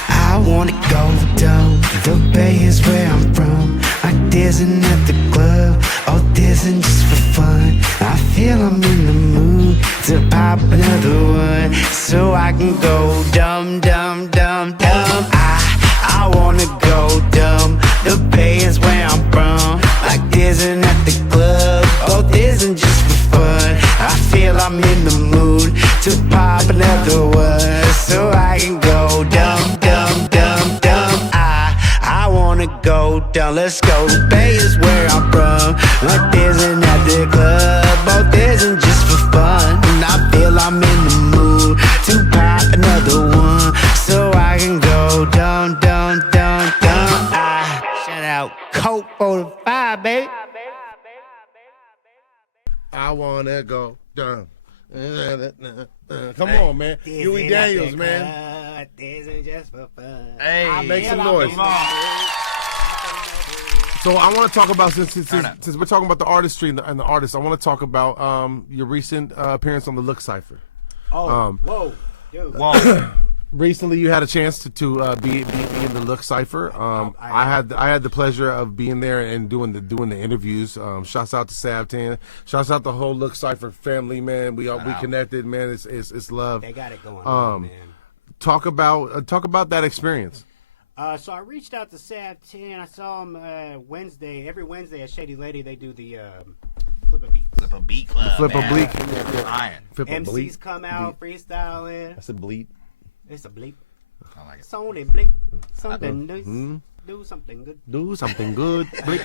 I wanna go dumb. The Bay is where I'm from. Like this and at the club. Oh, this and just for fun. I feel I'm in the mood to pop another one, so I can go dumb. I wanna go dumb. The Bay is where I'm from. Like this and at the club. Oh, this and just for fun. I feel I'm in the mood to pop another one, so I can go dumb. I wanna go down, let's go. The Bay is where I'm from. Like this and at the club. Oh, this and just for fun. And I feel I'm in the mood to pop another one, so I can go dumb. Shout out Coke 45, baby. I wanna go dumb. Come on, man. Huey Daniels, man. This is just for fun. Hey, make some noise. So I want to talk about, since we're talking about the artistry and the artists, I want to talk about your recent appearance on the Look Cypher. Whoa, dude. recently you had a chance to be in the Look Cipher. I had the pleasure of being there and doing the interviews. Shouts out to Savtan. Shouts out the whole Look Cipher family, man. We connected, man. It's love. They got it going on, man. Talk about that experience. So I reached out to Sav 10. I saw him Wednesday. Every Wednesday at Shady Lady, they do the Flip a Beat. Flip a Beat Club. Flip a Bleak. MCs come out freestyling. That's a bleep. It's a bleep. I like it. Sony bleep. Something nice. Do something good. Do something good. Bleep.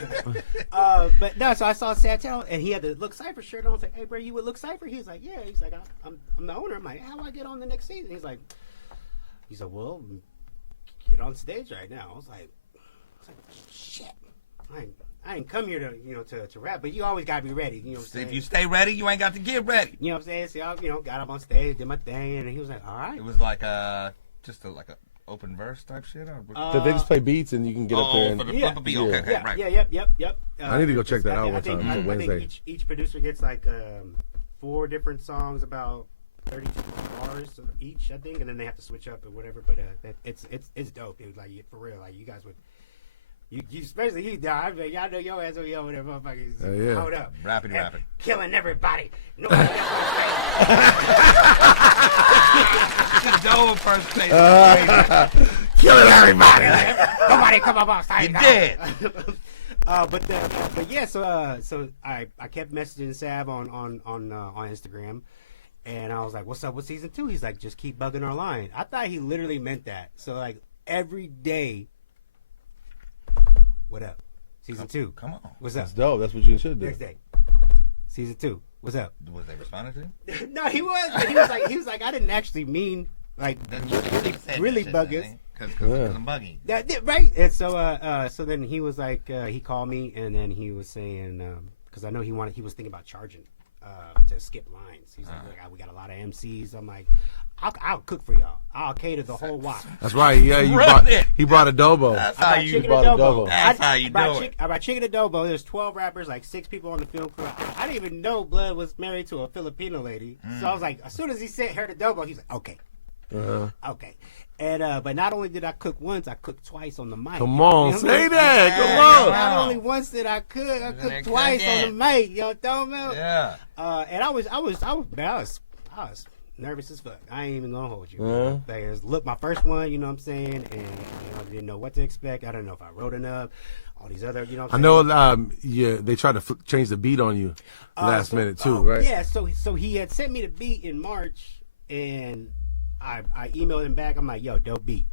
But no, so I saw Sav 10 and he had the Look Cipher shirt on. I was like, hey, bro, you would Look Cipher? He was like, yeah. He's like, I'm the owner. I'm like, how do I get on the next season? He's like, well, get on stage right now. I was like shit. I ain't come here to rap, but you always gotta be ready. You know what I'm saying? If you stay ready, you ain't got to get ready. You know what I'm saying? So I, got up on stage, did my thing, and he was like, all right. It was like just like a open verse type shit. Or Did they just play beats and you can get up there? For the flip a beat. Okay, right. Yep. I need to go check that out one time. I Wednesday. think each producer gets like 4 different songs, about 32 bars each, I think, and then they have to switch up or whatever. But it's dope, dude. Like for real, like you guys would. You especially you, dog. Y'all know your ass over there, motherfuckers. Hold up, rapping, killing everybody. No, Joe first Killing everybody. Nobody come up on stage. You dead. But yeah. So I kept messaging Sav on Instagram, and I was like, "What's up with season 2?" He's like, "Just keep bugging our line." I thought he literally meant that. So like every day. What up? Season 2. Come on. What's up? That's dope. That's what you should do. Next day. Season 2. What's up? Was they responding to you? No, he was. But he was like, I didn't actually mean like really bug us. Because I'm bugging. Right. And so then he was like, he called me and then he was saying, because I know he was thinking about charging to skip lines. He's like, we got a lot of MCs. I'm like, I'll cook for y'all. I'll cater the whole watch. That's right. Yeah, he brought adobo. That's how you brought adobo. That's how you do it. I brought chicken adobo. There's 12 rappers, like 6 people on the film crew. I didn't even know Blood was married to a Filipino lady. So I was like, as soon as he said heard adobo, he's like, okay. Okay. And but not only did I cook once, I cooked twice on the mic. Come on, say that. Come on. Not only once did I cook, I cooked twice on the mic. You know what I'm talking about? Yeah. And I was nervous as fuck. I ain't even gonna hold you. Look, my first one, you know what I'm saying, and I didn't know what to expect. I don't know if I wrote enough. All these other, you know what I'm saying? I know they tried to change the beat on you last minute too, right? Yeah, so he had sent me the beat in March, and I emailed him back. I'm like, yo, dope beat.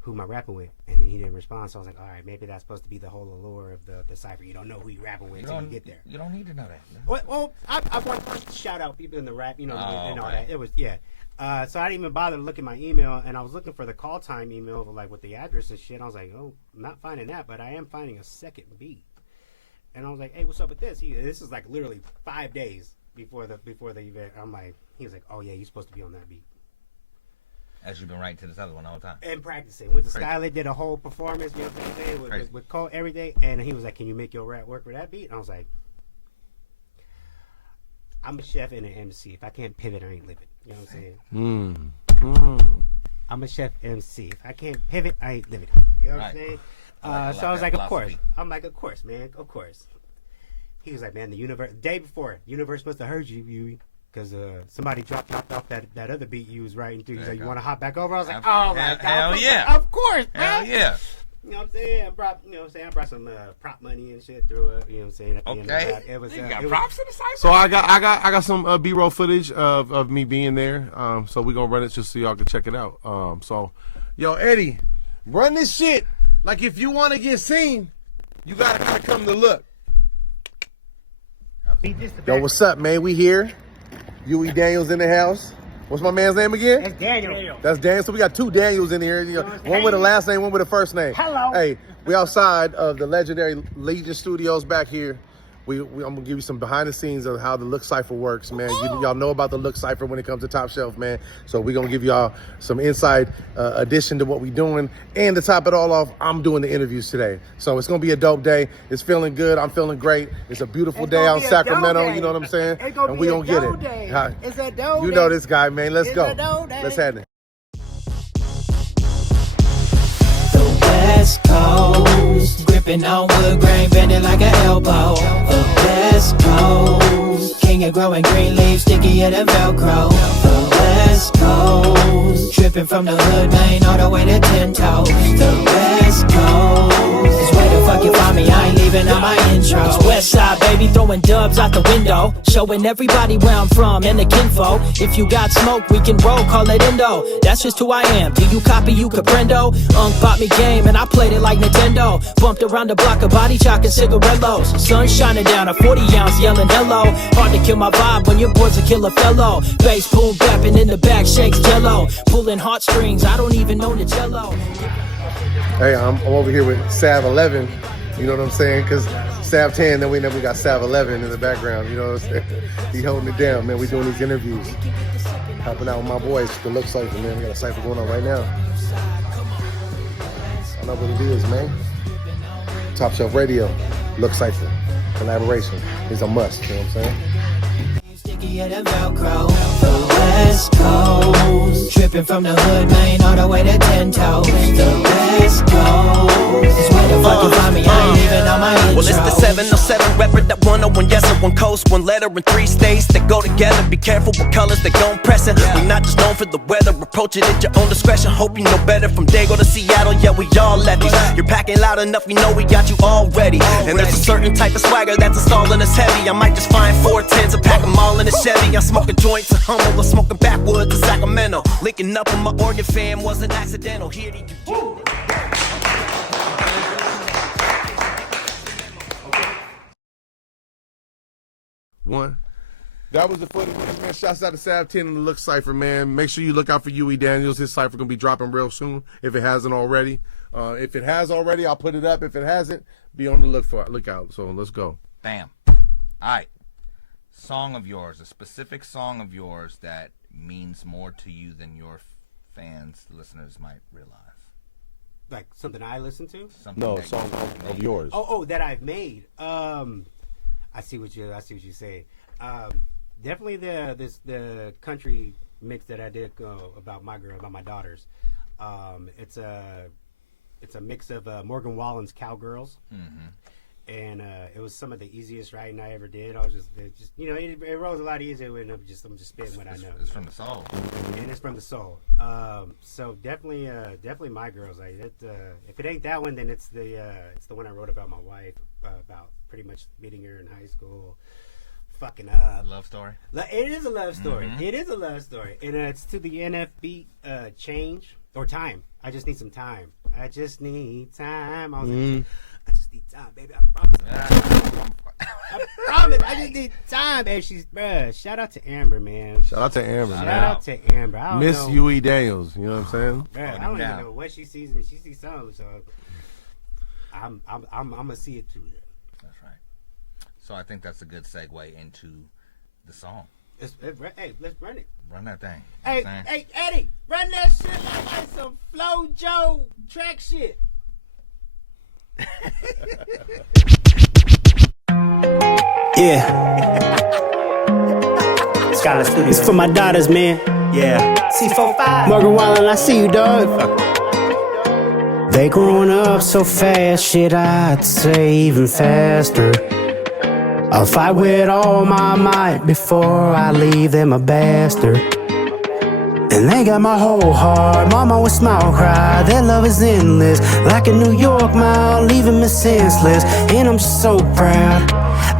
Who am I rapping with? And then he didn't respond, so I was like, all right, maybe that's supposed to be the whole allure of the cipher. You don't know who you're rapping with until you get there. You don't need to know that. Well, I want to shout out people in the rap, and all that. It was, so I didn't even bother to look at my email, and I was looking for the call time email, like with the address and shit. I was like, oh, I'm not finding that, but I am finding a second beat. And I was like, hey, what's up with this? This is like literally 5 days before the event. I'm like, he was like, oh yeah, you're supposed to be on that beat. As you've been writing to this other one all the time. And practicing. Went to Skylit, did a whole performance, you know what I'm saying, with Cole, every day. And he was like, can you make your rap work with that beat? And I was like, I'm a chef and an MC. If I can't pivot, I ain't living. You know what I'm saying? I'm a chef MC. If I can't pivot, I ain't living. You know what I'm saying? So I was like, of course. I'm like, of course, man. Of course. He was like, man, the universe, day before, universe must have heard you, Yui. Because somebody dropped off that other beat you was writing through. He's like, you want to hop back over? I was like, oh my God. Hell yeah. Of course, bro. Hell yeah. You know what I'm saying? I brought some prop money and shit through it. You know what I'm saying? At the end of it was, you got props in the site? So I got some B-roll footage of me being there. So we're gonna run it just so y'all can check it out. So yo, Eddie, run this shit. Like if you wanna get seen, you gotta kinda come to look. Yo, what's up, man? We here. Huey Daniels in the house. What's my man's name again? That's Daniel. That's Daniel. So we got 2 Daniels in here. You know, one with a last name, one with a first name. Hello. Hey, we outside of the legendary Legion Studios back here. I'm gonna give you some behind the scenes of how the Look Cipher works, man. Y'all know about the Look Cipher when it comes to Top Shelf, man. So we're gonna give y'all some inside addition to what we're doing. And to top it all off, I'm doing the interviews today. So it's gonna be a dope day. It's feeling good. I'm feeling great. It's a beautiful day out in Sacramento. You know what I'm saying? And we gonna get it. It's a dope You know this guy, man. Let's go. Let's head in. Sipping on wood grain, bending like an elbow. The West Coast, king of growing green leaves, stickier than Velcro. The West Coast, tripping from the hood, Maine, all the way to 10 toes. The West Coast is where the fuck you find me, I ain't leaving on my intro. West side, baby, throwing dubs out the window, showing everybody where I'm from and the kinfo. If you got smoke, we can roll, call it Indo. That's just who I am. Do you copy, you comprendo? Unc bought me game and I played it like Nintendo. Bumped around the block of body chalk and cigarillos. Sun shining down a 40 ounce yelling hello. Hard to kill my vibe when your boy's a killer fellow. Bass boom bapping in the back, shakes jello. Pulling heartstrings, I don't even know the cello. Hey, I'm over here with Sav 11. You know what I'm saying? Because Sav 10, then we got Sav 11 in the background. You know what I'm saying? He holding it down, man. We doing these interviews. Helping out with my boys, the Look Cypher, man. We got a cypher going on right now. I know what it is, man. Top Shelf Radio, Look Cypher. Collaboration is a must, you know what I'm saying? Stickier than Velcro. The West Coast, tripping from the hood, Maine, all the way to 10 toes. The West Coast is where the fuck you find me, I ain't even on my intro. Well, it's the 707 record, that 101 yes and 1 coast, 1 letter and 3 states that go together. Be careful with colors that gon' press it. We're not just known for the weather, approach it at your own discretion. Hope you know better. From Dago to Seattle, yeah, we all lefties. You're packing loud enough, we know we got you all ready. And there's a certain type of swagger that's installing us heavy. I might just find 410s and pack them all in a Chevy. I'm smoking joints in Hummel, or smoking backwoods in Sacramento. Linking up with my Oregon fam wasn't accidental. Here to you. One. That was the footage, man. Shouts out to Sav 10 and the Look Cypher, man. Make sure you look out for Huey Daniels. His cypher gonna be dropping real soon, if it hasn't already. If it has already, I'll put it up. If it hasn't, be on the lookout. So let's go. Bam. All right. Song of yours, a specific song of yours that means more to you than your fans, listeners might realize. Like something I listen to? Something no, song of yours. Oh, that I've made. I see what you say. Definitely the country mix that I did about my girl, about my daughters. It's a mix of Morgan Wallen's Cowgirls. Mm-hmm. And it was some of the easiest writing I ever did. I was just you know, it rolls a lot easier when I'm just spitting what I know. It's from the soul. And it's from the soul. So definitely my girls. Like that. If it ain't that one, then it's the one I wrote about my wife, about pretty much meeting her in high school, fucking up. Love story. It is a love story. Mm-hmm. It is a love story, and it's to the NF beat, change or time. I just need some time. I just need time. I was like, I just need time, baby. I promise. I promise. I just need time, baby. Shout out to Amber, man. Shout out to Amber, Shout man. out to Amber. I don't Miss know. Huey Daniels. You know what I'm saying? I don't even know what she sees, and she sees something. So I'm gonna see it through. That's right. So I think that's a good segue into the song. Hey, let's run it. Run that thing. Hey, Eddie, run that shit like some Flo Joe track shit. Yeah. It's for my daughters, man. Yeah. C45. Morgan Wallen, I see you, dog. They growing up so fast, shit, I'd say even faster. I'll fight with all my might before I leave them a bastard. And they got my whole heart, mama with smile cry. Their love is endless, like a New York mile, leaving me senseless. And I'm just so proud.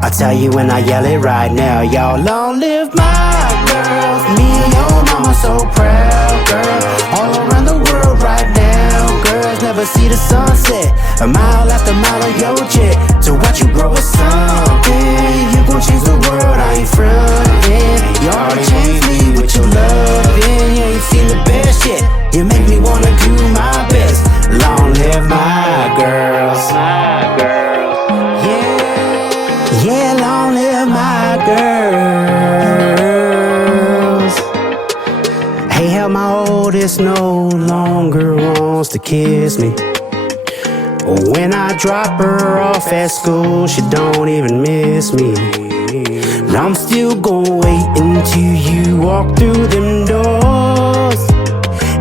I'll tell you when I yell it right now, y'all. Long live my girls, me and your mama so proud, girl. All around the world right now, girls never see the sunset. A mile after mile of your jet, to watch you grow with something. You gon' change the world, I ain't frontin'. You already changed me with your loving. Yeah, you seen the best shit. You make me wanna do my best. Long live my girls. Yeah, long live my girls. Hey, how my oldest no longer wants to kiss me. When I drop her off at school, she don't even miss me. I'm still gonna wait until you walk through them doors.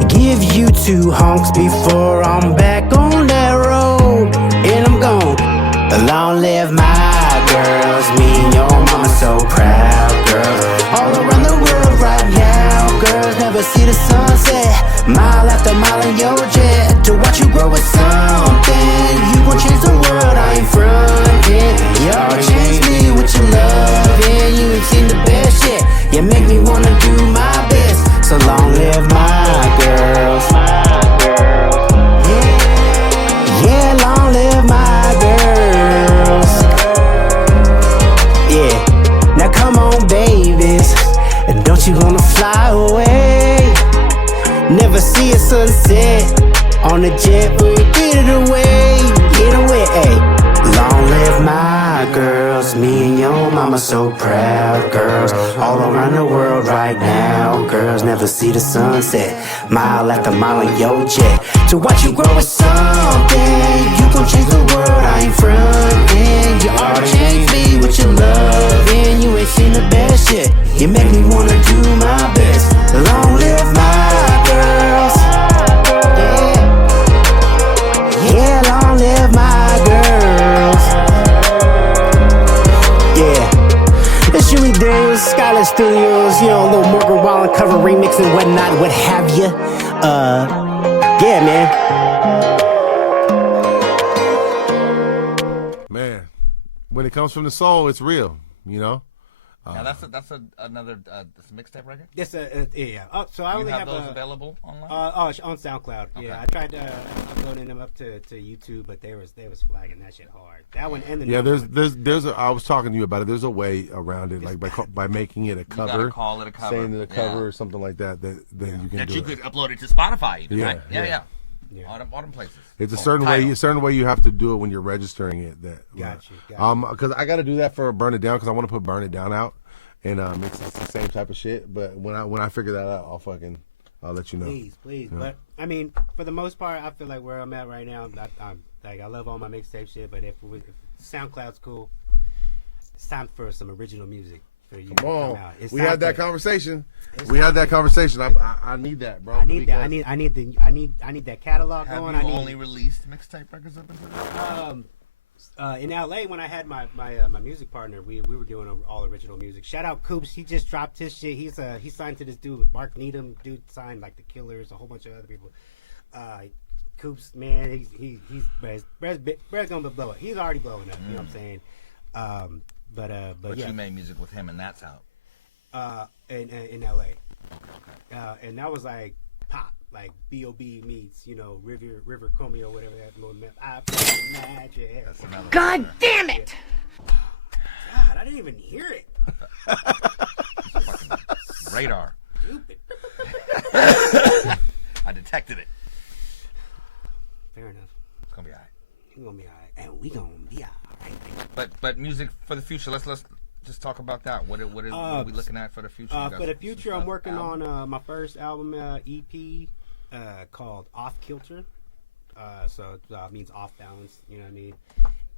Give you 2 honks before I'm back on that road. And I'm gone. my girls. Me and your mama so proud, girls. All around the world right now, girls never see the sunset. Mile after mile in your jet to watch you grow with something. You gon' change the world, I ain't frontin'. Y'all change me with your love, and you ain't seen the best yet. You make me wanna do my best. So long live my girls. Yeah, long live my girls. Yeah, now come on, babies. And don't you wanna fly away? Never see a sunset on the jet, but get it away, ayy. Long live my girls, me and your mama so proud, girls. All around the world right now, girls never see the sunset. Mile after mile in your jet to watch you grow with something. You gon' change the world, I ain't frontin'. You oughta change me with your love, and you ain't seen the best yet. You make me wanna do my best. Long live my girls. Yeah, long live my girls. Yeah, it's Julie Daniels, Skylar Studios, you know, little Morgan Wallen cover remix and whatnot, what have you. Yeah, man. Man, when it comes from the soul, it's real, you know. Now that's another mixtape record. Yes, yeah. Oh, so I only have have those available online. On SoundCloud. Okay. Yeah, I tried uploading them up to YouTube, but they was flagging that shit hard. That one and the Yeah, there's a, I was talking to you about it. There's a way around it, like by making it a cover. You gotta call it a cover. Saying it a cover or something like that. That you can that do you it. could upload it to Spotify. Even, Yeah, right? yeah. All them places. It's a certain way you have to do it when you're registering it. Got you. Because I got to do that for Burn It Down because I want to put Burn It Down out, and it's the same type of shit. But when I figure that out, I'll let you know. Please. Yeah. But I mean, for the most part, I feel like where I'm at right now, I love all my mixtape shit. But if SoundCloud's cool, it's time for some original music for you. Come on, to come out. we had that conversation. We had that conversation. I need that, bro. I need that. I need that catalog Have going. you only released mixtape records up until this? In LA, when I had my music partner, we were doing all original music. Shout out Coops, he just dropped his shit. He signed to this dude, Mark Needham. Dude signed like the Killers, a whole bunch of other people. Coops, man, he's Brad's gonna blow up. He's already blowing up. You know what I'm saying? But yeah. You made music with him, and that's out. In LA. Okay. And that was like pop, like B.O.B. meets, River Comeo, whatever that little magic. God damn it! God, I didn't even hear it. Radar. Stupid. I detected it. Fair enough. It's gonna be alright. It's gonna be alright, and we gonna be alright. But music for the future. Let's just talk about that. What are we looking at for the future? For the future, I'm working on my first album EP called Off Kilter. So it means off balance. You know what I mean?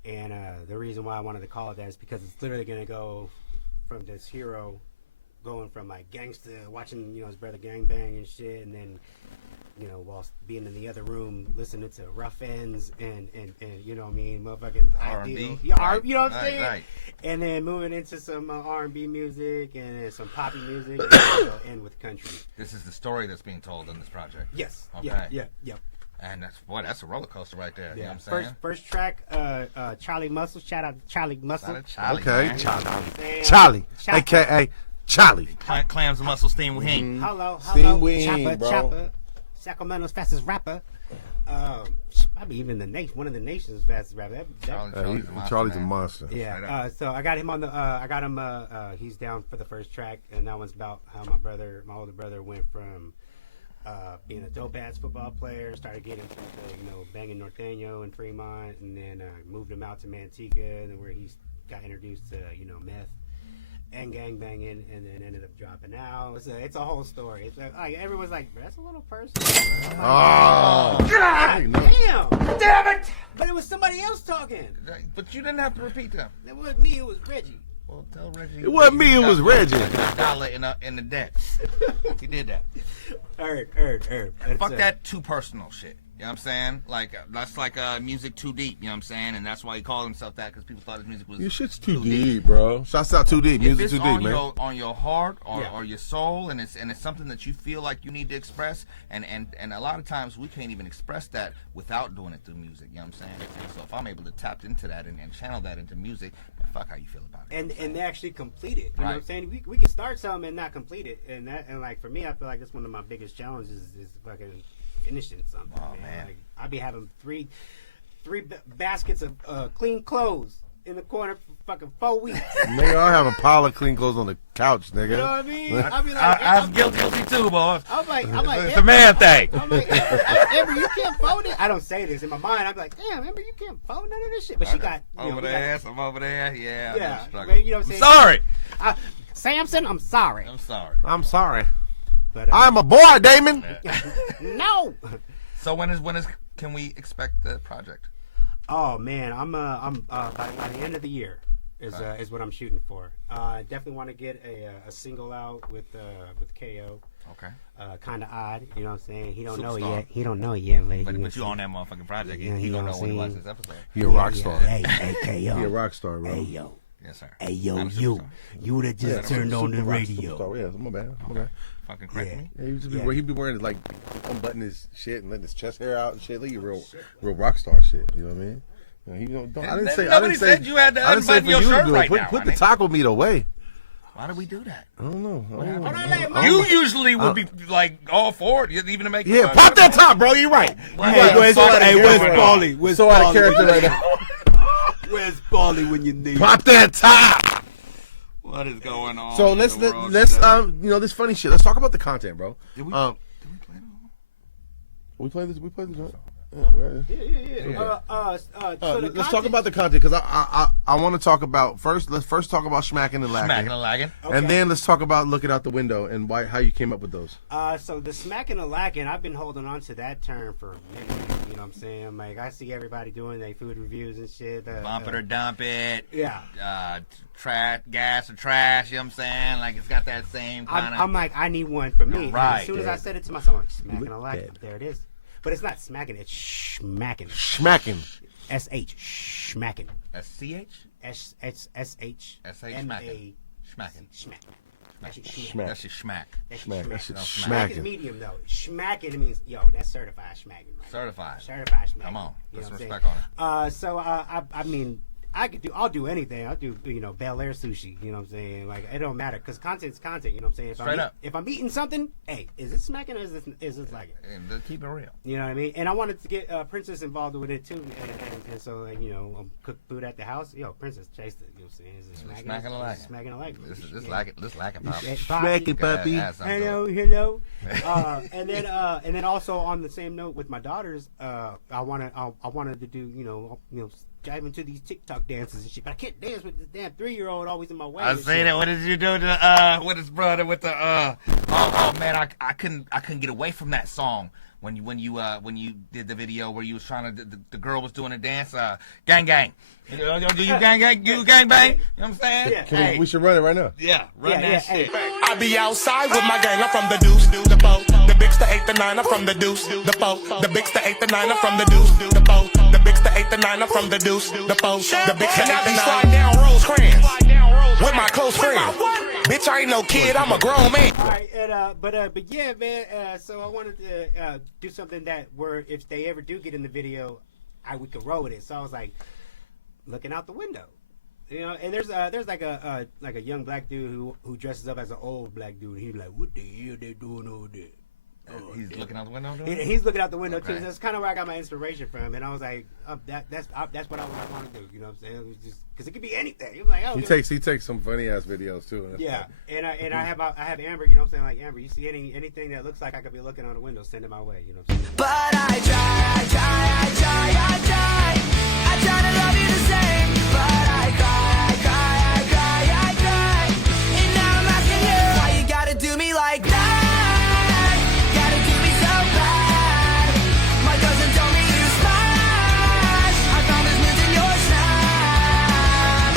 And the reason why I wanted to call it that is because it's literally gonna go from this hero going from like gangster, watching his brother gangbang and shit, and then whilst being in the other room listening to Rough Ends and you know what I mean, motherfucking R&B, you know what I'm saying? Right. And then moving into some R&B music and then some poppy music, and end with country. This is the story that's being told in this project. Yes. Okay. Yeah. And that's a roller coaster right there. Yeah. You know what I'm saying? First track, Charlie Muscle. Shout out to Charlie Muscle. Okay, man. Charlie, aka Charlie. Clams and Muscle Steam with Henny. Hello. Steam with Henny, bro. Chopper. Sacramento's fastest rapper. Probably even one of the nation's fastest rapper. Charlie's a monster. Yeah. So I got him on the. He's down for the first track, and that one's about how my older brother went from being a dope ass football player, started getting into banging Norteño and Fremont, and then moved him out to Manteca, and then where he got introduced to meth and gang banging, and then ended up dropping out. It's a whole story. It's like everyone's like, that's a little personal. Oh, God damn it! But it was somebody else talking. But you didn't have to repeat them. It wasn't me. It was Reggie. Well, tell Reggie. It wasn't me. It was Reggie. $1 in the debt. He did that. Heard. Fuck that too personal shit. You know what I'm saying? Like, that's like music too deep, you know what I'm saying? And that's why he called himself that, because people thought his music was Your shit's too deep, bro. Shouts out too deep. Music if it's too deep, man. on your heart or your soul, and it's something that you feel like you need to express, and a lot of times we can't even express that without doing it through music, you know what I'm saying? And so if I'm able to tap into that and channel that into music, man, fuck how you feel about it. And they actually complete it. You know what I'm saying? We can start something and not complete it. And like for me, I feel like that's one of my biggest challenges is fucking finishing something. Oh man. Like, I be having three baskets of clean clothes in the corner for fucking 4 weeks. Nigga, I have a pile of clean clothes on the couch, nigga. You know what I mean? I be like, I'm guilty too, boy. I'm like, it's a man thing. I'm like, Amber, you can't fold it. I don't say this in my mind. I'm like, damn, Amber, you can't fold none of this shit. But she got over there. I'm over there. Yeah. You know what I'm saying? Sorry, Samson. I'm sorry. I'm sorry. But, I'm a boy, Damon. No. So when can we expect the project? Oh man, I'm by the end of the year is what I'm shooting for. Definitely want to get a single out with KO. Okay. Kind of odd, you know what I'm saying? He don't know it Superstar. yet. He don't know it yet, lady. But you on that motherfucking project. Yeah, He you know don't know what when he I'm watches saying? this episode. He a rock star. Hey, KO. He a rock star, bro. Hey, yo. Yes, sir. Hey, yo, Not a you. superstar. You that just turned on the Super rock radio. superstar. Yeah, my bad. Okay. Fucking correct me. Yeah, he be wearing like unbutton his shit and letting his chest hair out and shit. Like real rock star shit. You know what I mean? You know, he don't. I didn't say. Nobody said you had to unbutton your shirt right now. Put the taco meat away. Why do we do that? I don't know. You usually would be like all for it, even to make. Yeah, pop that top, bro. You're right. Where's Pauly? Where's so out of Pauly? character right now. Where's Pauly when you need? Pop that top. What is going on? So let's this funny shit. Let's talk about the content, bro. Did we play We played this. We played this. Right? Yeah. Let's talk about the content because I want to talk about let's first talk about smacking and lagging. Smacking and lagging. Okay. And then let's talk about looking out the window and how you came up with those. So the smacking and lacking, I've been holding on to that term for many years, you know what I'm saying? Like, I see everybody doing their food reviews and shit. Bump it or dump it. Yeah. Gas or trash, you know what I'm saying? Like, it's got that same kind of... I'm like, I need one for me. Right. And as soon as I said it to myself, I'm like, smacking and lacking. There it is. But it's not smacking, it's schmacking. Schmacking. S-H. Schmacking. S-C-H? S-H. S-H. Smacking. That's your schmack. That's your Schmack is medium, though. Schmacking means, yo, that's certified schmacking. Right? Certified Schmacking. Come on. You Put know some what I'm respect on it. So, I mean... I'll do anything. I'll do, Bel Air sushi, you know what I'm saying? Like, it don't matter, because content's content, you know what I'm saying? If I'm eating something, hey, is it smacking or is it like it? And keep it real. You know what I mean? And I wanted to get Princess involved with it, too. And so, like, cook food at the house. Yo, Princess, taste it, you know what I'm saying? Is it smacking or lagging? Smacking or lagging? This lacking, Poppy. Smack it, puppy. Hello. And then also on the same note with my daughters, I wanted to do, dive into these TikTok dances and shit, but I can't dance with this damn 3-year-old always in my way. I seen it. What did you do to with his brother with the oh man, I couldn't get away from that song when you did the video where you was trying to the girl was doing a dance gang. Do you gang bang? You know what I'm saying? Yeah. We should run it right now. Yeah, run that shit. I be outside with my gang. I'm from the deuce, the foe, the bigs, the 8, the 9. I'm from the deuce, the foe, the bigs, the 8, the 9. I'm from the deuce, the foe, the bigs, the 8, the 9. I'm from the deuce, the foe, the bigs, the 8, the 9. Slide down Rosecrans with my close friends. Bitch, I ain't no kid. I'm a grown man. All right, but yeah, man. So I wanted to do something that where if they ever do get in the video, we could roll with it. So I was like, looking out the window, and there's like a young black dude who dresses up as an old black dude. He's like, what the hell they doing over there? He's looking out the window. He's looking out the window too. That's kind of where I got my inspiration from, and I was like, that's what I want to do. You know what I'm saying? It was just because it could be anything. He was like, oh, he takes some funny ass videos too. Yeah, and I have Amber. You know what I'm saying? Like, Amber, you see anything that looks like I could be looking out the window, send it my way. You know what I'm saying? But I try to love you the same. But I cry. And now I'm asking you, why you gotta do me like that? Gotta do me so bad. My cousin told me you smash. I found this news in your snap.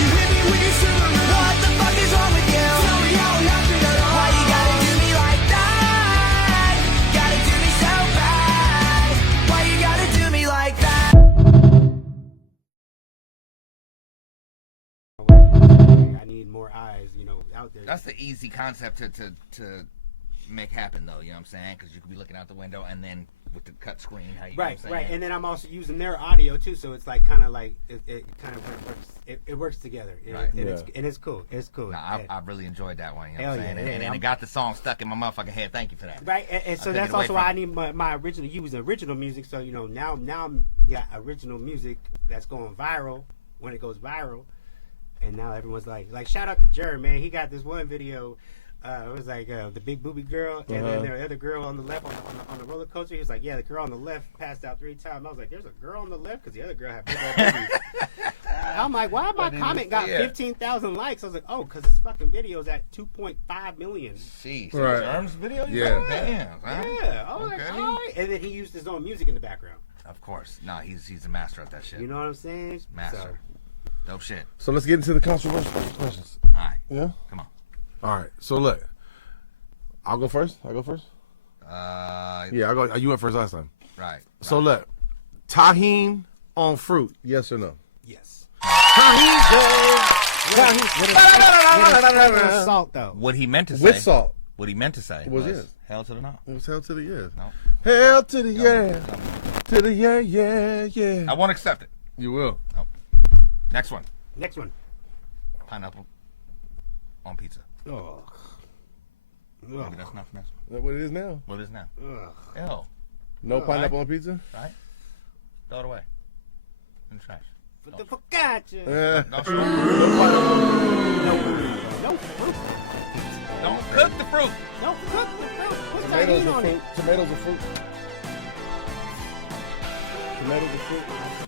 You hit me with your super. What the fuck is wrong with you? Tell me how I'm not gonna lie. Why you gotta do me like that? Gotta do me so bad. need more eyes, out there. That's the easy concept to make happen, though. You know what I'm saying? Because you could be looking out the window and then with the cut screen, how you know what I'm saying? Right. And then I'm also using their audio too, so it's like kind of like it kind of works. It works together. It's cool. It's cool. No, I really enjoed that one. You know what I'm saying? Yeah, and it got the song stuck in my motherfucking head. Thank you for that. Right. And so that's also why I need my original. Use original music. So now I'm original music that's going viral when it goes viral, and now everyone's like shout out to Jer, man. He got this one video. It was like the big booby girl, and then the other girl on the left on the roller coaster. He was like, yeah, the girl on the left passed out 3 times. I was like, there's a girl on the left because the other girl had big old boobies. I'm like, why my comment got 15,000 likes? I was like, oh, because this fucking video is at 2.5 million. Jeez, right. Germ's video? Yeah. Damn. Huh? Yeah. I was like, all right. And then he used his own music in the background. Of course. No, he's a master at that shit. You know what I'm saying? Master. So. Dope shit. So let's get into the controversial questions. All right. Yeah? Come on. All right. So look. I'll go first? Yeah, I'll go. You went first last time. Right. So look. Tahini on fruit. Yes or no? Yes. Tahini. Salt, though. What he meant to say. With salt. What he meant to say was yes. Hell to the no. It was hell to the yes. No. Hell to the yeah. To the yeah. I won't accept it. You will. Nope. Next one. Pineapple on pizza. Oh. Maybe that's not for next one. That's what it is now. What it is now? Ugh. Ew. No pineapple on pizza? Right? Throw it away. In the trash. What the fuck got you? Don't cook the fruit. Don't cook the fruit. Put Tomatoes tahini are on fruit. it. Tomatoes are fruit. Tomatoes are fruit.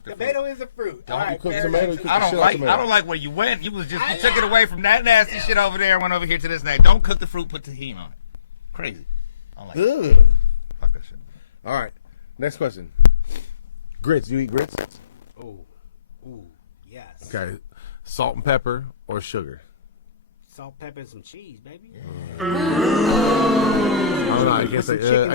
Tomato is a fruit. Don't All right, cook fair tomato, enough. cook the I shit out tomato. don't like where you went. You took it away from that nasty shit over there and went over here to this night. Don't cook the fruit, put tahini on it. Crazy. I don't like it. Ugh. Fuck that shit. All right. Next question. Grits. You eat grits? Ooh, yes. Okay. Salt and pepper or sugar? Salt, pepper, and some cheese, baby. I don't know. I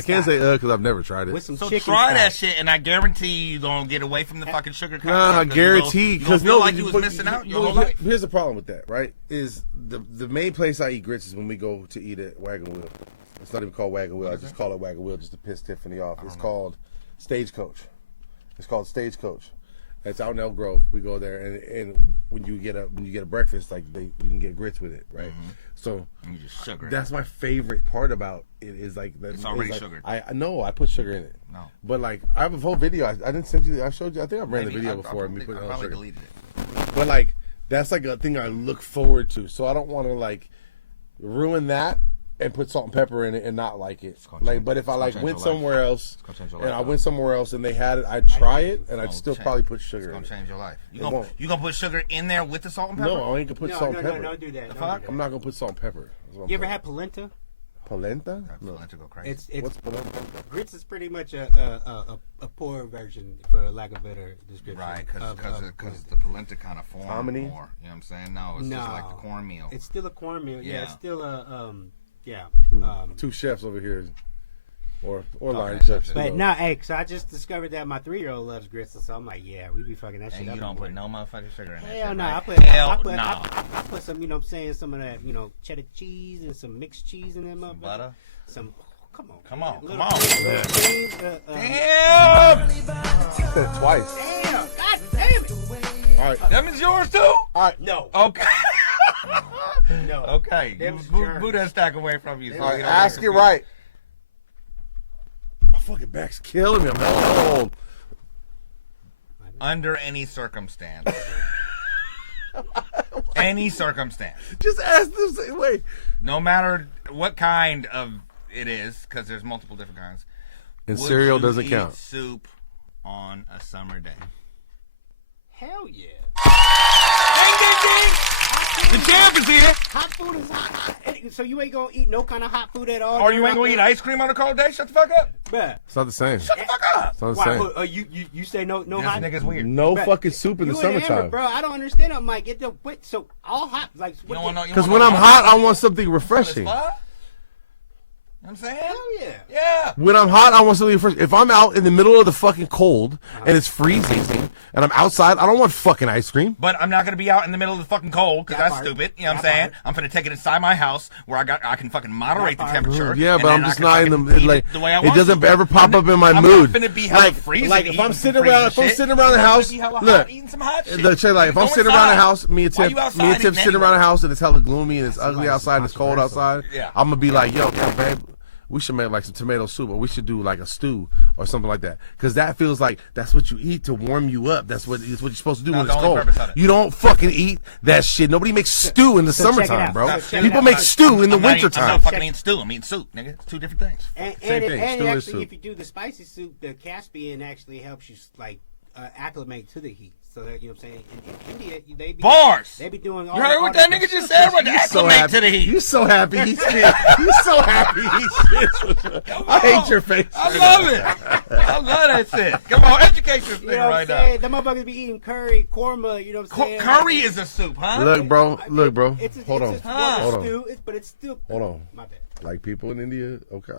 can't say because I've never tried it. With some So chicken try stock. that shit, and I guarantee you're gonna get away from the fucking sugar. Nah, I guarantee. Because you feel like you was missing out your whole life. Here's the problem with that, right? Is the main place I eat grits is when we go to eat at Wagon Wheel. It's not even called Wagon Wheel. I just call it Wagon Wheel just to piss Tiffany off. It's called Stagecoach. It's called Stagecoach. It's out in Elk Grove. We go there, and when you get a breakfast, like you can get grits with it, right? So You just sugar. that's my favorite part about it is like that. It's already like, sugared. I know I put sugar in it. No. But like I have a whole video. I didn't send you. I showed you. I think I ran the video before. I put probably sugar. deleted it. But like that's like a thing I look forward to. So I don't want to like ruin that and put salt and pepper in it and not like it. Like, but if I like went somewhere else and I went somewhere else and they had it, I'd try it and I'd still probably put sugar in It's it. gonna change your life. You It gonna put sugar in there with the salt and pepper? No, I ain't gonna put salt and pepper. No, don't do that. The Don't fuck? do I'm not gonna put salt and pepper. that. You ever had polenta? Polenta? No. Polenta go crazy. It's What's polenta? grits is pretty much a poor version, for lack of better description. Right, because of the polenta kind of formed Hominy? more. You know what I'm saying? No, it's just like the cornmeal. It's still a cornmeal. Yeah, Yeah. it's still a Two chefs over here, or line that chefs. shit. But no, hey, so I just discovered that my 3-year-old loves grits, so I'm like, yeah, we be fucking that shit And up. you don't put no motherfucking sugar in that Hell shit, no, right? I put some, you know what I'm saying, some of that, cheddar cheese and some mixed cheese in them up. butter? Come on. Come on. Little Damn! Twice. Damn, god damn it. All right. Them is yours too? All right. No. Okay. No. Okay. Them's Move germs. that stack away from you. All right. Ask it right. My fucking back's killing me. I'm old. Under any circumstance. Any circumstance. Just ask this. Wait. No matter what kind of it is, because there's multiple different kinds. And would cereal you doesn't eat count. Soup on a summer day. Hell yeah. Ding, ding, ding! The champ is here. Hot food is hot. So you ain't gonna eat no kind of hot food at all? Or you ain't gonna eat ice cream on a cold day? Shut the fuck up. Bruh. It's not the same. Shut the fuck up. It's not the Why? same. You say no This hot? nigga's weird. No Bruh, fucking soup in the you an Amber, summertime. bro. I don't understand. I'm like, so all hot, like. You don't want no. Because when I'm hot, I want something refreshing. You know what I'm saying? Hell yeah. Yeah. When I'm hot, I want something fresh. If I'm out in the middle of the fucking cold and it's freezing and I'm outside, I don't want fucking ice cream. But I'm not gonna be out in the middle of the fucking cold because that's stupid. You know what I'm saying? I'm gonna take it inside my house where I can fucking moderate the temperature. Yeah, but I'm just not in the like. The way I It want doesn't to. ever pop up in my I'm mood. not finna be hella freezing. Like if I'm sitting around the house, look. eating some hot shit. Look, check, like if I'm Go sitting around the inside. house, me and Why Tiff you outside eating sitting around the anyway? house and it's hella gloomy and it's ugly outside and it's cold outside. Yeah. I'm gonna be like, yo, babe, we should make like some tomato soup, or we should do like a stew or something like that, because that feels like that's what you eat to warm you up. That's what you're supposed to do when it's the only cold. purpose of it. You don't fucking eat that shit. Nobody makes stew in the So check it summertime, out. bro. So check it People out. make stew in the I'm not wintertime. fucking eating stew. I'm eating soup, nigga. It's two different things. And Same thing. Stew is actually, soup. if you do the spicy soup, the Caspian actually helps you like acclimate to the heat. So that, you know what I'm saying? In India, they be Bars. They be doing all. You heard all what the- that nigga just said? What You so acclimate happy. to the heat. You so happy. He's so happy. He shits. I hate your face. I love it. I love that shit. Come on, educate this You nigga know what right I'm now. saying? The motherfuckers be eating curry, korma. You know what I'm saying? Curry is a soup, huh? Look, bro. Hold on. It's Hold on. stew, but it's still. Hold on. My bad. Like people in India, okay,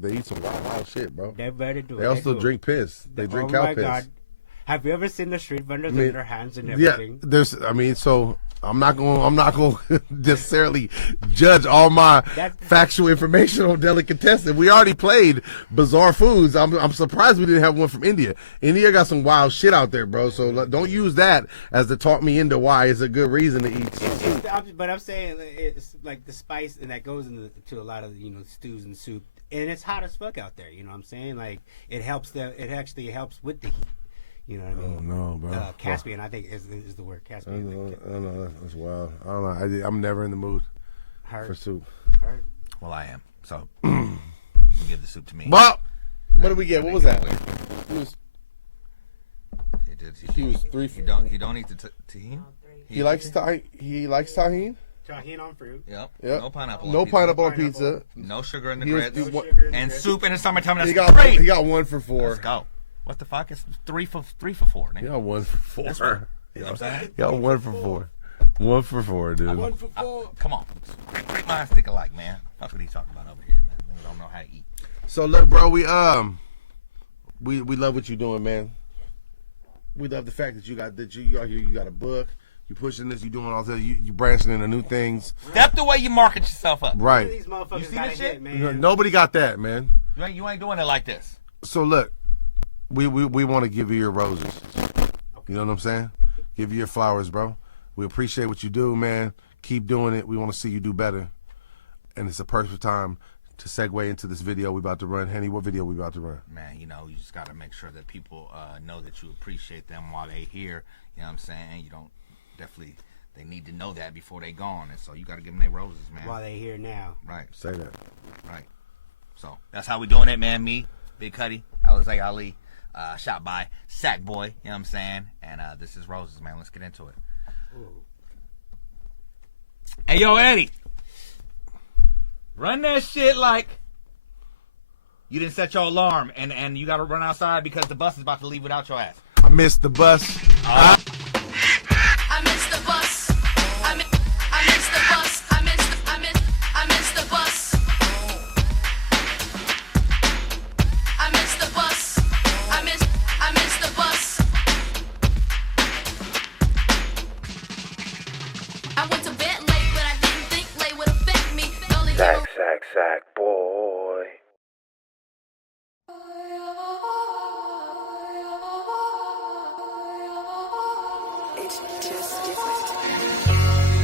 they eat some wild shit, bro. They better do it. They also do it. drink piss. They drink Oh cow my piss. God. Have you ever seen the street vendors I mean, with their hands and yeah, everything? so I'm not going to necessarily judge all my factual information on delicatessen. We already played bizarre foods. I'm surprised we didn't have one from India. India got some wild shit out there, bro. So don't use that as to talk me into why it's a good reason to eat. But I'm saying it's like the spice and that goes into a lot of stews and soup, and it's hot as fuck out there. You know what I'm saying? Like it helps. It actually helps with the heat. You know what I mean? Oh no, bro. Caspian, I think is the word. Caspian. I don't know. That's wild. I don't know. I'm never in the mood for soup. Well, I am. So you can give the soup to me. Well, what did we get? What was that? He was 3 for. You don't eat the tahini. He likes tahini. Tahini on fruit. Yep. No pineapple. No pineapple on pizza. No sugar in the He was- grits. he wa- And soup in the summertime. That's He got great. he got 1 for 4. Let's go. What the fuck? It's 3 for 4. Nigga. He got 1 for 4. That's right. You know what I'm saying? He got 1 for 4. 1 for 4, dude. 1 for 4. Come on. Great minds think alike, man. That's what he's talking about over here, man. Niggas don't know how to eat. So look, bro, we love what you're doing, man. We love the fact that you got you got a book. You pushing this. You doing all this. You branching into new things. That's the way you market yourself up. Right. These motherfuckers You see got this a shit? hit, man. Nobody got that, man. You ain't doing it like this. So look, we want to give you your roses. You know what I'm saying? Give you your flowers, bro. We appreciate what you do, man. Keep doing it. We want to see you do better. And it's a perfect time to segue into this video we about to run. Henny, what video we about to run? Man, you just got to make sure that people know that you appreciate them while they here. You know what I'm saying? You don't they need to know that before they gone. And so you got to give them their roses, man. While they here now. Right. Say that. Right. So that's how we doing it, man. Me, Big Cuddy, Alizé Ali, shot by Sack Boy. You know what I'm saying? And this is Roses, man. Let's get into it. Ooh. Hey, yo, Eddie. Run that shit like you didn't set your alarm and you got to run outside because the bus is about to leave without your ass. I missed the bus. I missed the bus. I missed the bus. I missed the bus. I missed the bus. I missed the bus. I went to bed late, but I didn't think late would affect me. Sack, boy. It's just different.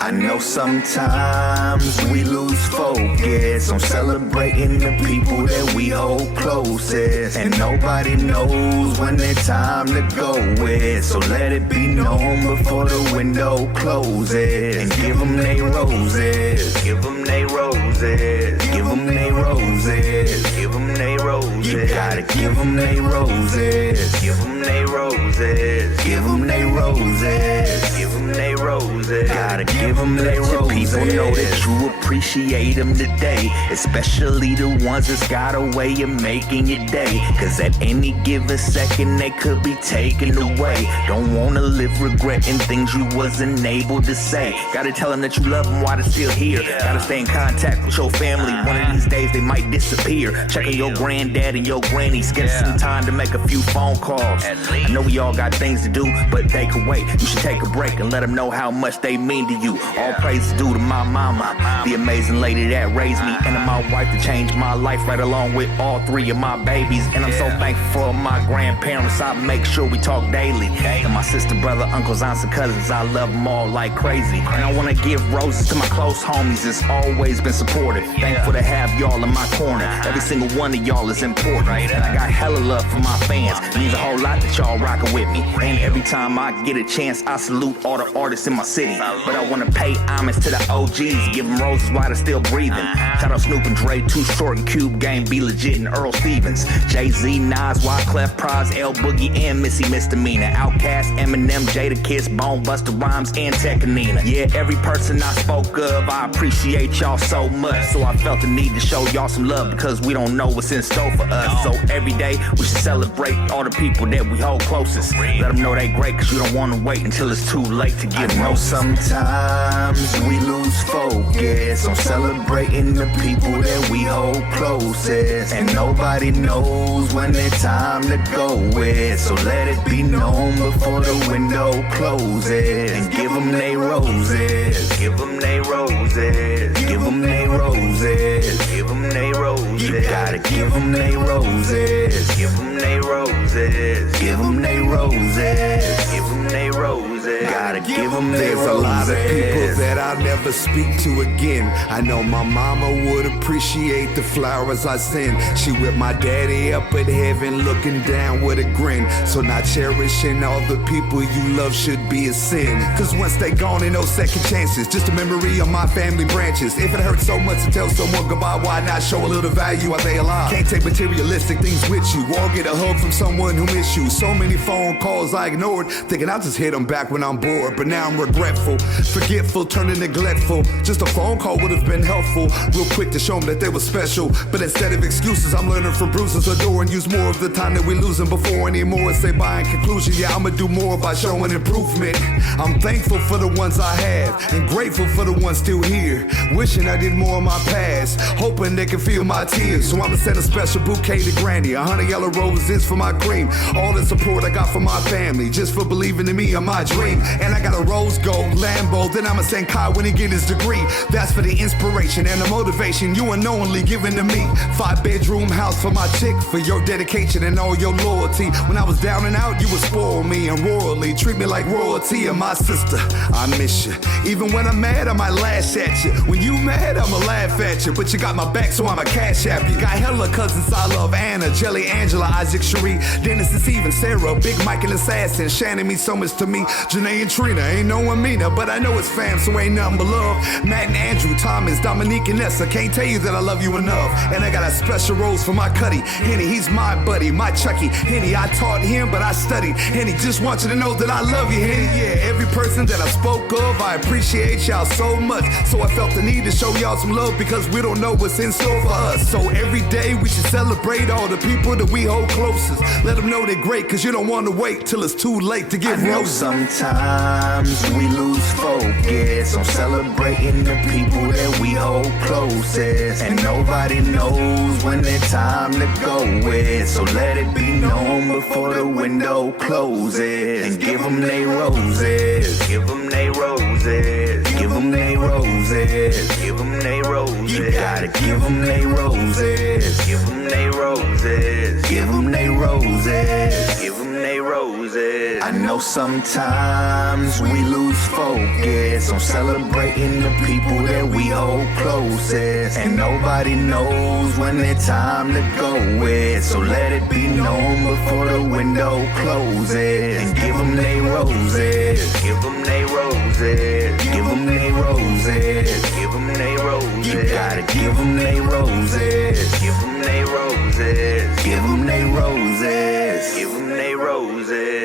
I know sometimes we lose focus on celebrating the people that we hold closest, and nobody knows when it's time to go with. So let it be known before the window closes, and give them they roses, give them they roses, give them they roses, give them they roses. You gotta give them they roses, give them they roses, give them they roses, give them they roses. gotta give them their roses. People know that you appreciate them today, especially the ones that's got a way of making your day. Cause at any given second they could be taken away. Don't wanna live regretting things you wasn't able to say. Gotta tell them that you love them while they're still here. Gotta stay in contact with your family. One of these days they might disappear. Check on your granddad and your granny. Get some time to make a few phone calls. I know we all got things to do, but they could wait. You should take a break and let them know how much they mean to you. All praise is due to my mama, the amazing lady that raised me, and to my wife that changed my life right along with all three of my babies. And I'm so thankful for my grandparents. I make sure we talk daily. And my sister, brother, uncles, aunts, and cousins, I love them all like crazy. And I want to give roses to my close homies that's always been supportive. Thankful to have y'all in my corner. Every single one of y'all is important. And I got hella love for my fans. It means a whole lot that y'all rockin' with me. And every time I get a chance, I salute all the artists in my city. But I want to pay homage to the OGs, give them roses while they're still breathing. Shout out Snoop and Dre, Too Short and Cube Game, Be Legit and Earl Stevens. Jay-Z, Nas, Wyclef, Pras, L Boogie, and Missy Misdemeanor. Outkast, Eminem, Jada Kiss, Bone, Busta Rhymes, and Tekanina. Yeah, every person I spoke of, I appreciate y'all so much. So I felt the need to show y'all some love because we don't know what's in store for us. So every day we should celebrate all the people that we hold closest. Let them know they great cause you don't want to wait until it's too late to get know sometimes we lose focus on celebrating the people that we hold closest. And nobody knows when it's time to go with. So let it be known before the window closes. And give them they roses. Give them they roses. Give them they roses. Give them they roses. You gotta give them they roses. Give them they roses. Give them they roses. Give them they roses. Gotta give them they roses. There's a lot of people that I'll never speak to again. I know my mama would appreciate the flowers I send. She with my daddy up in heaven looking down with a grin. So not cherishing all the people you love should be a sin. Cause once they gone ain't no second chances. Just a memory of my family branches. If it hurts so much to tell someone goodbye, why not show a little value while they alive? Can't take materialistic things with you or get a hug from someone who miss you. So many phone calls I ignored, thinking I'll just hit them back when I'm bored. But now I'm regretful, forgetful, turning neglectful. Just a phone call would have been helpful, real quick to show them that they were special. But instead of excuses, I'm learning from bruises. Adore and use more of the time that we losing before anymore. Say bye in conclusion, yeah, I'ma do more by showing improvement. I'm thankful for the ones I have and grateful for the ones still here. Wishing I did more in my past, hoping they can feel my tears. So I'ma send a special bouquet to Granny, 100 yellow roses for my cream. All the support I got from my family, just for believing in me and my dream. And I got a rose gold Lambo, then I'ma send Kai when he get his degree. That's for the inspiration and the motivation you unknowingly giving to me. 5-bedroom house for my chick, for your dedication and all your loyalty. When I was down and out, you would spoil me and royally treat me like royalty. And my sister, I miss you. Even when I'm mad, I might lash at you. When you mad, I'ma laugh at you. But you got my back, so I'ma cash app you. Got hella cousins I love, Anna, Jelly, Angela, Isaac, Cherie, Dennis and Steven, Sarah, Big Mike and Assassin. Shannon means so much to me. Janae and Trina, ain't no one meaner, but I know it's fam, so ain't nothing but love. Matt and Andrew, Thomas, Dominique and Nessa, can't tell you that I love you enough. And I got a special rose for my Cuddy. Henny, he's my buddy, my Chucky. Henny, I taught him, but I studied. Henny, just want you to know that I love you, Henny. Yeah, every person that I spoke of, I appreciate y'all so much. So I felt the need to show y'all some love because we don't know what's in store for us. So every day we should celebrate all the people that we hold closest. Let them know they're great, cause you don't want to wait till it's too late to get roses. Sometimes we lose focus on celebrating the people that we hold closest. And nobody knows when it's time to go with. So let it be known before the window closes. And give them they roses. Give them they roses. Give them they roses. Give them they roses. You gotta give them they roses. Give them they roses. Give them they roses. Give them they roses. I know sometimes we lose focus on celebrating the people that we hold closest. And nobody knows when it's time to go with. So let it be known before the window closes. And give them they roses. Give them they roses. Give them they roses. Give them they roses. You gotta give them they roses. Give them they roses. Give them they roses. Give them they roses.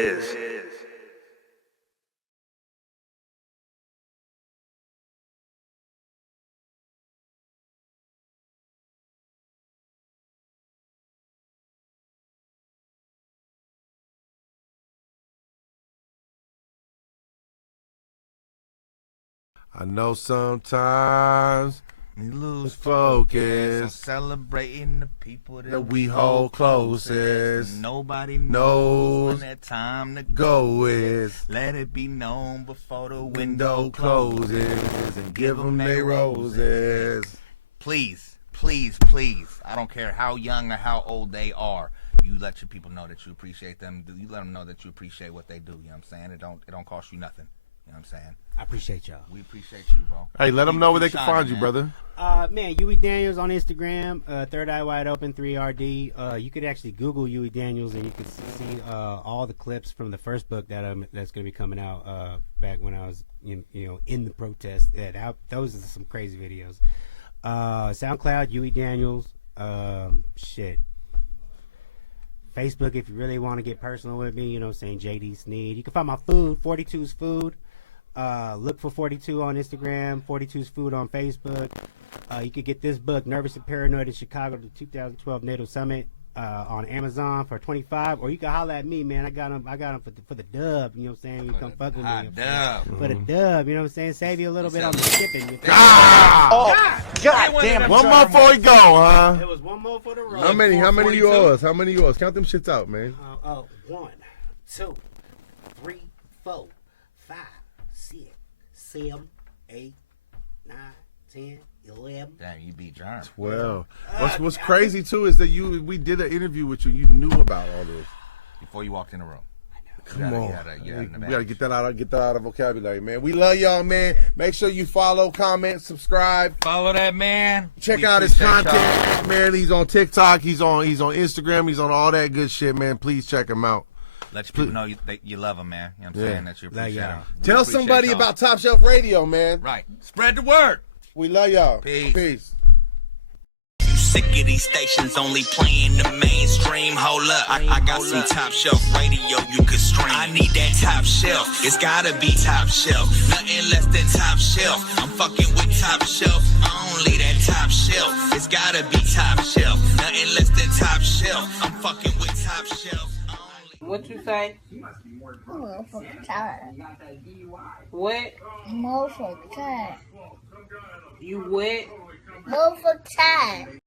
I know sometimes we lose focus. On celebrating the people that we hold closest. Nobody knows when that time to go is. Let it be known before the Window closes and give them their roses. Please, please, please. I don't care how young or how old they are. You let your people know that you appreciate them. You let them know that you appreciate what they do. You know what I'm saying? It don't cost you nothing. You know what I'm saying? I appreciate y'all. We appreciate you, bro. Hey, let them know where they can find you, man. brother. Man, Huey Daniels on Instagram, Third Eye Wide Open 3RD. You could actually Google Huey Daniels and you can see all the clips from the first book that's going to be coming out back when I was in the protest. Those are some crazy videos. SoundCloud, Huey Daniels. Facebook, if you really want to get personal with me, you know, saying JD Sneed. You can find my food, 42's Food. Look for 42 on Instagram, 42's Food on Facebook. You could get this book, Nervous and Paranoid in Chicago, the 2012 NATO Summit, on Amazon for $25. Or you can holler at me, man. I got them for the dub. You know what I'm saying? You come fuck with me for the dub. You know what I'm saying? Save you a little bit on the shipping. God damn! One more before we go, huh? There was one more for the road. How many you owe us? How many you owe us? Count them shits out, man. 1, 2, 3, 4, 5, 6, 7, 8, 9, 10, 11. Damn, you beat John. 12. What's crazy too is that we did an interview with you. You knew about all this before you walked in the room. Come on, we gotta get that out of vocabulary, man. We love y'all, man. Make sure you follow, comment, subscribe. Follow that man. Check out his content, man. He's on TikTok. He's on Instagram. He's on all that good shit, man. Please check him out. Let your people know you love him, man. You know what I'm saying? That you appreciate him. Tell somebody about Top Shelf Radio, man. Right. Spread the word. We love y'all. Peace. Sick of these stations only playing the mainstream. Hold up, I got some top shelf radio you could stream. I need that top shelf, it's gotta be top shelf. Nothing less than top shelf. I'm fucking with top shelf, only that top shelf. It's gotta be top shelf. Nothing less than top shelf. I'm fucking with top shelf. What you say? More for time. What? More for time. You what? More for time.